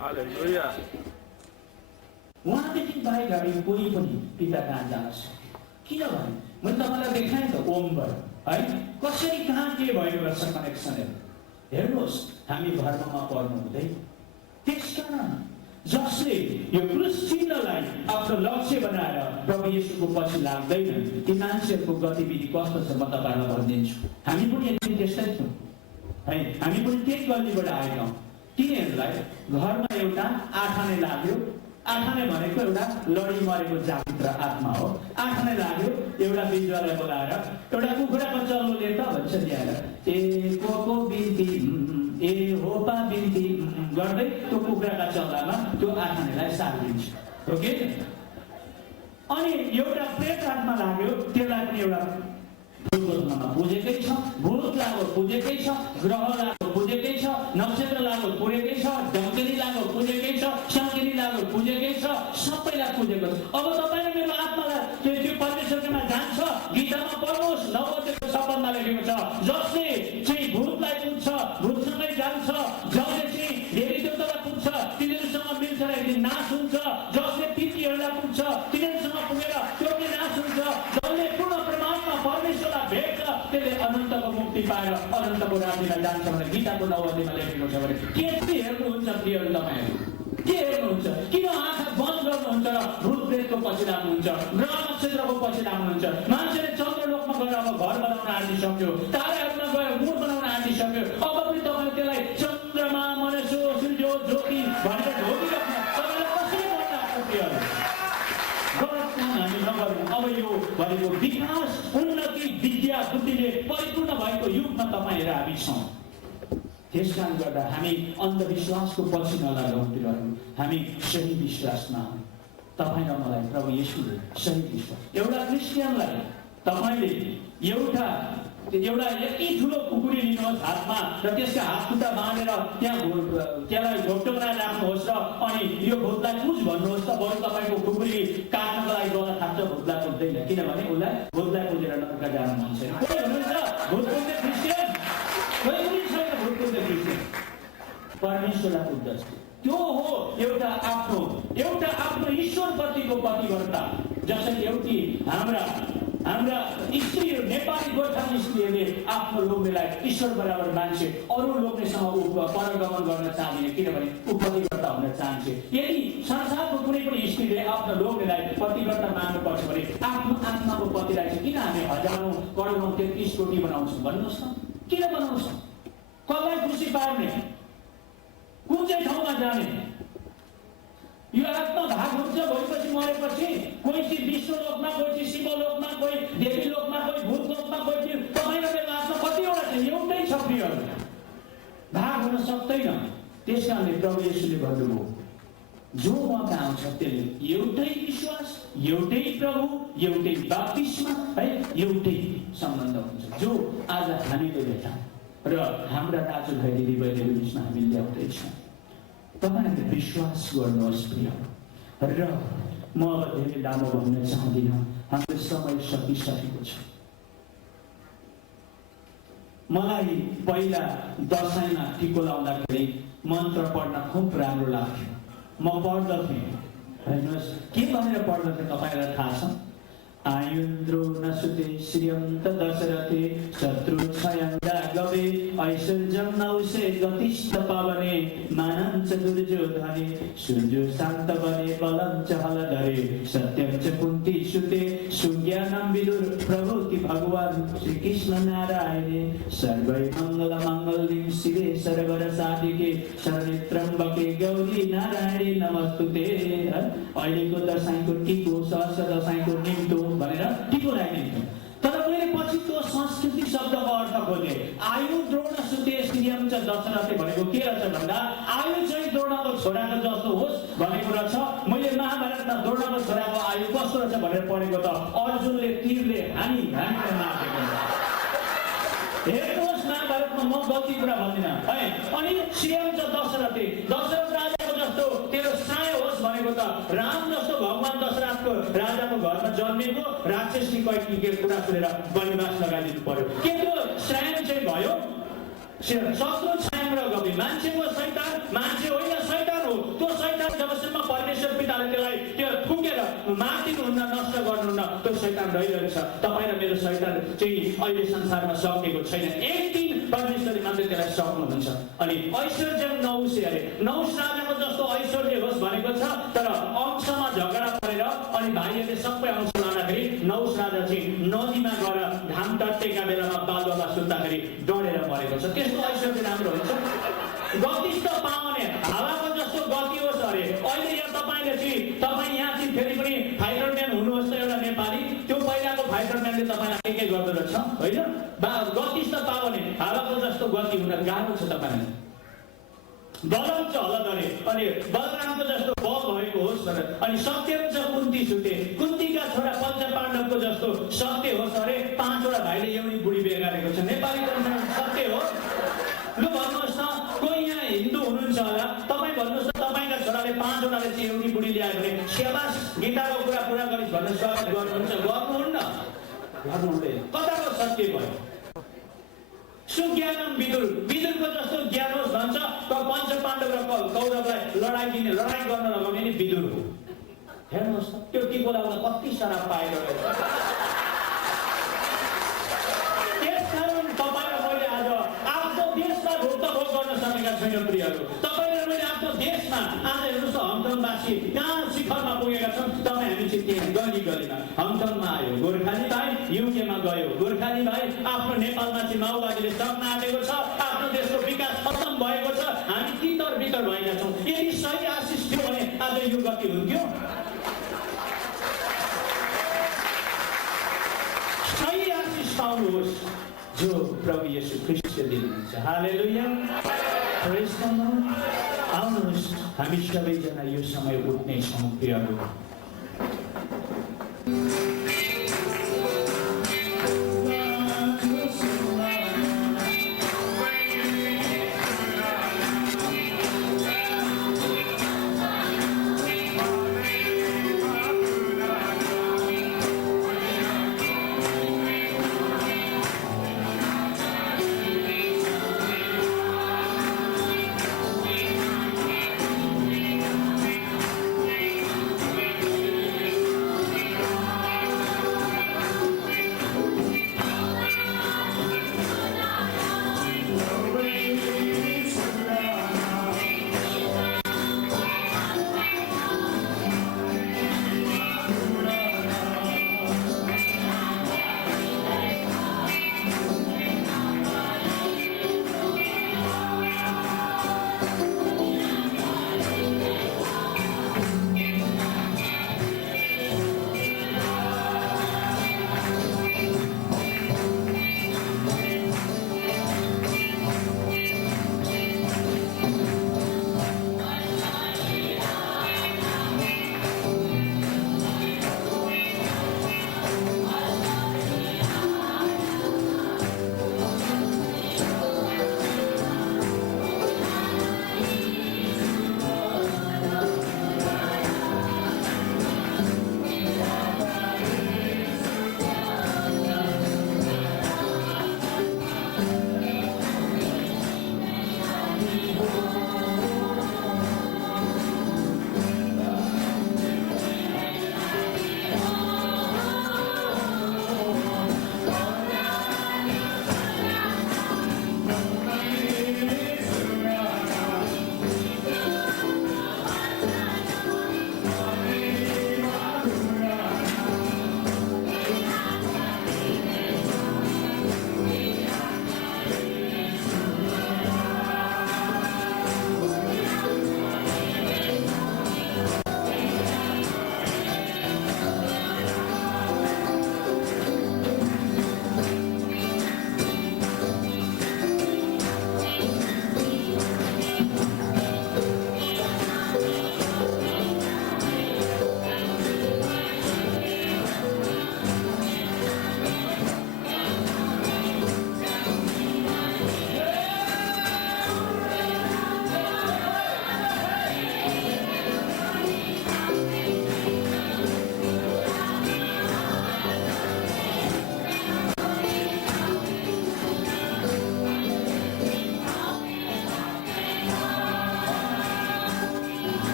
हालेलुया। उहाँदेखि बाहेक हामी कोही पनि पिता कहाँ जान सक्दैन। किनभने मैले तपाईँलाई देखाएँ त ओमबाट है कसरी कहाँ के भएको रहेछ कनेक्सनहरू। हेर्नुहोस् हामी धर्ममा पर्नु हुँदैन। त्यसकारण जसले यो क्रुस चिन्हलाई आफ्नो लक्ष्य बनाएर प्रभु येशूको पछि लाग्दैन ती मान्छेहरूको गतिविधि कस्तो छ म तपाईँलाई भनिदिन्छु। हामी पनि एकदिन त्यस्तै थियौँ है। हामी पनि त्यही गल्लीबाट आएका हौँ। तिनीहरूलाई घरमा एउटा आठाने लाग्यो। आठाने भनेको एउटा लडी मरेको जागृत आत्मा हो। आठाने लाग्यो एउटा बिजुवालाई बोलाएर एउटा कुखुराको चल्लो लिएर त भन्छ ल्याएर ए को बिन्ती ए होपा बिन्ती गर्दै त्यो कुखुराका चल्लामा त्यो आठानेलाई सारिदिन्छ। ओके। अनि एउटा प्रेत आत्मा लाग्यो त्यसलाई पनि एउटा भूतमा पुजेकै छ। भूत लागो पुजेकै छ। ग्रह लागो पुजेकै छ। नक्षत्र लागो पुजेकै छ। डङ्केली लागो पुजेकै छ। शङ्केली लागो पुजेकै छ। सबैलाई पुजेको छ। अब तपाईँले मेरो आत्मालाई त्यो परमेश्वरमा जान्छ। गीतामा पढ्नुहोस् 9 अध्यायको 56मा लेखेको छ जसले चाहिँ भूतलाई पुज्छ भूतसँगै जान्छ। जसले चाहिँ देवी देवतालाई पुज्छ तिनीहरूसँग मिल्छ र एकदिन नाश हुन्छ। जसले पितृहरूलाई पुज्छ तिनीहरूसँग पुगेर त्यो पनि नाश हुन्छ। जसले पूर्ण परमात्मा परमेश्वरलाई भेट्छ त्यसले अनन्तको मुक्ति पाएर अनन्तको राज्यमा जान्छ भनेर गीताको 9 अध्यायमा लेखेको छ। भने के चाहिँ हेर्नुहुन्छ प्रियहरू तपाईँहरू? के हेर्नुहुन्छ? किन आँखा बन्द गर्नुहुन्छ र भूत प्रेतको पछि लाग्नुहुन्छ? ग्रह नक्षत्रको पछि लाग्नुहुन्छ? मान्छेले चन्द्रलोकमा गएर अब घर बनाउन आँटिसक्यो। ताराहरूमा गएर मुर बनाउन आँटिसक्यो। अब पनि तपाईँले त्यसलाई चन्द्रमा मनुष्य सूर्य ज्योति भनेर ढोकिराख्नु तपाईँलाई कसरी मन लाग्छ प्रियहरू? गलत काम हामी नगरौँ। अब यो भनेको विकास उन्नति विद्या बुद्धिले परिपूर्ण भएको युगमा तपाईँहरू हामी छौँ। त्यसकारण गर्दा हामी अन्धविश्वासको पछि नलागौँ प्रियहरू। हामी सही विश्वासमा हौँ। तपाईँ र मलाई प्रभु येशूले सही विश्वास। एउटा क्रिस्चियनलाई तपाईँले एउटा यति ठुलो कुकुरी लिनुहोस् हातमा र त्यसका हात खुट्टा बाँधेर त्यसलाई घोप्टो बनाएर राख्नुहोस् र अनि यो भूतलाई पुज भन्नुहोस् त बरु तपाईँको कुकुरी काट्नको लागि गला थाप्छ भूतलाई पुज्दैन। किनभने उसलाई भूतलाई पुजेर नर्क जान मन छैन। कोही हुनुहुन्छ भूत पुज्ने क्रिस्चियन? कोही पनि छैन भूत पुज्ने क्रिस्चियन। परमेश्वरलाई पुज्दछ। त्यो हो एउटा आफ्नो ईश्वरप्रतिको प्रतिबद्धता। जसरी एउटी हाम्रा स्त्रीहरू नेपाली गोर्खा स्त्रीहरूले आफ्नो लोग्नेलाई ईश्वर बराबर मान्छे अरू लोग्नेसँग परगमन गर्न चाहदिन। किनभने ऊ प्रतिबद्धता हुन चाहन्छे। यदि संसारको कुनै पनि स्त्रीले आफ्नो लोग्नेलाई प्रतिबद्धता मान्नुपर्छ भने आफ्नो आत्माको पतिलाई चाहिँ किन हामी हजारौँ करोडौँ 33 कोटी बनाउँछौँ भन्नुहोस् न? किन बनाउँछौँ? कसलाई खुसी पार्ने? कुन चाहिँ ठाउँमा जाने? यो आत्मा भाग हुन्छ भएपछि मरेपछि कोही चाहिँ विश्वलोकमा कोही चाहिँ शिवलोकमा कोही देवी लोकमा कोही भूत लोकमा कोही तपाईँ र मेरो आत्मा कतिवटा छ? एउटै छ प्रियहरू। भाग हुन सक्दैन। त्यसकारणले प्रभु येशूले भन्नुभयो जो मका आउँछ त्यसले एउटै विश्वास एउटै प्रभु एउटै बप्तिस्मा है एउटै सम्बन्ध हुन्छ। जो आज हामीले भेटौँ र हाम्रा दाजुभाइ दिदीबहिनीहरू बिचमा हामी ल्याउँदैछौँ। तपाईँहरूले विश्वास गर्नुहोस् प्रिय। र म अब धेरै लामो भन्न चाहदिनँ। हाम्रो समय सकिसकेको छ। मलाई पहिला दसैँमा टिको लाउँदाखेरि मन्त्र पढ्न खुब राम्रो लाग्थ्यो। म पढ्दथेँ। हेर्नुहोस् के भनेर पढ्दथेँ तपाईँलाई थाहा छ? आयुन्द्रो नसुते श्रियन्त दशरथे शत्रु छयङ्गा गवे ऐश्वर्यं नौसे गतिष्ठ पावने मानं च दुर्योधने सूर्यो शान्त बने बलं च हलधरे सत्यं च कुन्ती सुते सुज्ञानं विदुर प्रभुति भगवान् श्रीकृष्ण नारायणे सर्वै मङ्गलमङ्गल्यं शिवे सर्वरसाधिके शरणे त्र्यम्बके गौरी नारायणे नमस्तुते। अहिलेको दशैँको टिको सहस्र दशैँको निम्तो भनेर टिको लगाइदिन्थ्यौँ। तर मैले पछि त्यो सांस्कृतिक शब्दको अर्थ खोजेँ। आयु द्रोण सुते श्रियं च दशरथे भनेको के रहेछ भन्दा आयु चाहिँ द्रोणको छोराको जस्तो होस् भनेको रहेछ। मैले महाभारतमा द्रोणको छोराको आयु कस्तो रहेछ भनेर पढेको त अर्जुनले तीरले हानी मारेको। हेर्नुहोस् महाभारतमा म गल्ती कुरा भन्दिनँ है। अनि श्रियं च दशरथे दशरथ राजाको जस्तो तेरो साय होस् भनेको त राम जस्तो भगवान दशरथको राजाको घरमा जन्मेको राक्षसनी कैकेयीको कुरा सुनेर वनवास लगाइदिनु पर्यो। के त्यो श्रायन चाहिँ भयो? शत्रु छाया च्याङ्ग्रो गफी मान्छेको शैतान मान्छे होइन शैतान हो त्यो शैतान जबसम्म परमेश्वर पिताले त्यसलाई त्यो फुकेर मार्दिनुहुन्न नष्ट गर्नुहुन्न त्यो शैतान रहिरहेको छ तपाईँ र मेरो शैतान चाहिँ अहिले संसारमा सकेको छैन एक दिन परमेश्वरले मात्रै त्यसलाई सक्नुहुन्छ अनि ऐश्वर्य नहुसे अरे नहुस राजाको जस्तो ऐश्वर्य होस् भनेको छ तर अंशमा झगडा परेर अनि भाइहरूले सबै अंश लाँदाखेरि नहुस राजा चाहिँ नदीमा गएर घाम तट्टेका बेलामा बालुवामा सुत्दाखेरि डढेर मरेको छ त्यस्तो ऐश्वर्य राम्रो हुन्छ गति त पाउने हावाको जस्तो गति होस् अरे अहिले यहाँ तपाईँले चाहिँ तपाईँ यहाँ चाहिँ फेरि पनि फाइटरम्यान हुनुहोस् त एउटा नेपाली त्यो पहिलाको फाइटरम्यानले तपाईँलाई के गर्दो रहेछ होइन गति त पाउने हावाको जस्तो गति हुन गाह्रो छ तपाईँलाई बलम छ हलदरे अनि बलरामको जस्तो बल भएको होस् भनेर अनि सत्यम छ कुन्ती सुते कुन्तीका छोरा पञ्च पाण्डवको जस्तो सत्य होस् अरे 5 वटा भाइले एउटी बुढी बिहे गरेको छ नेपाली सत्य हो लु भन्नुहोस् न कोही यहाँ हिन्दू हुनुहुन्छ होला तपाईँ भन्नुहोस् न तपाईँका छोराले 5 वटाले चाहिँ एउटी बुढी ल्यायो भने सेवास गीताको कुरा पुरा गरिस् भन्ने स्वागत गर्नुहुन्छ गर्नुहुन्न गर्नुहुँदैन कताको सत्य भयो सुज्ञानम विदुरको जस्तो ज्ञान होस् भन्छ पञ्च पाण्डव र कौरवलाई लडाई गर्न लगाउने नि विदुर हो हेर्नुहोस् त्यो टिपोलामा कति शराब पाएको त्यसकारण तपाईँ र मैले आज आफ्नो देशमा भोक्तभोग गर्न सकेका छैनौँ प्रियहरू तपाईँ र मैले आफ्नो देशमा आज हेर्नुहोस् हङकङवासी कहाँ शिखरमा पुगेका छौँ तपाईँ हामी चाहिँ त्यहाँ गलीमा हङकङमा आयो गोर्खाली भाइ युकेमा गयो गोर्खाली भाइ आफ्नो नेपालमा चाहिँ माओवादीले सक्न आँटेको छ आफ्नो देशको विकास खत्तम भएको छ हामी तितर बितर भएका छौँ यदि सही आशिष थियो भने आज यो गति हुन्थ्यो सही आशिष पाउनुहोस् जो प्रभु येशू ख्रीष्टले दिनुहुन्छ हालेलुया प्रेज द लर्ड आउनुहोस् हामी सबैजना यो समय उठ्नेछौँ प्रियहरू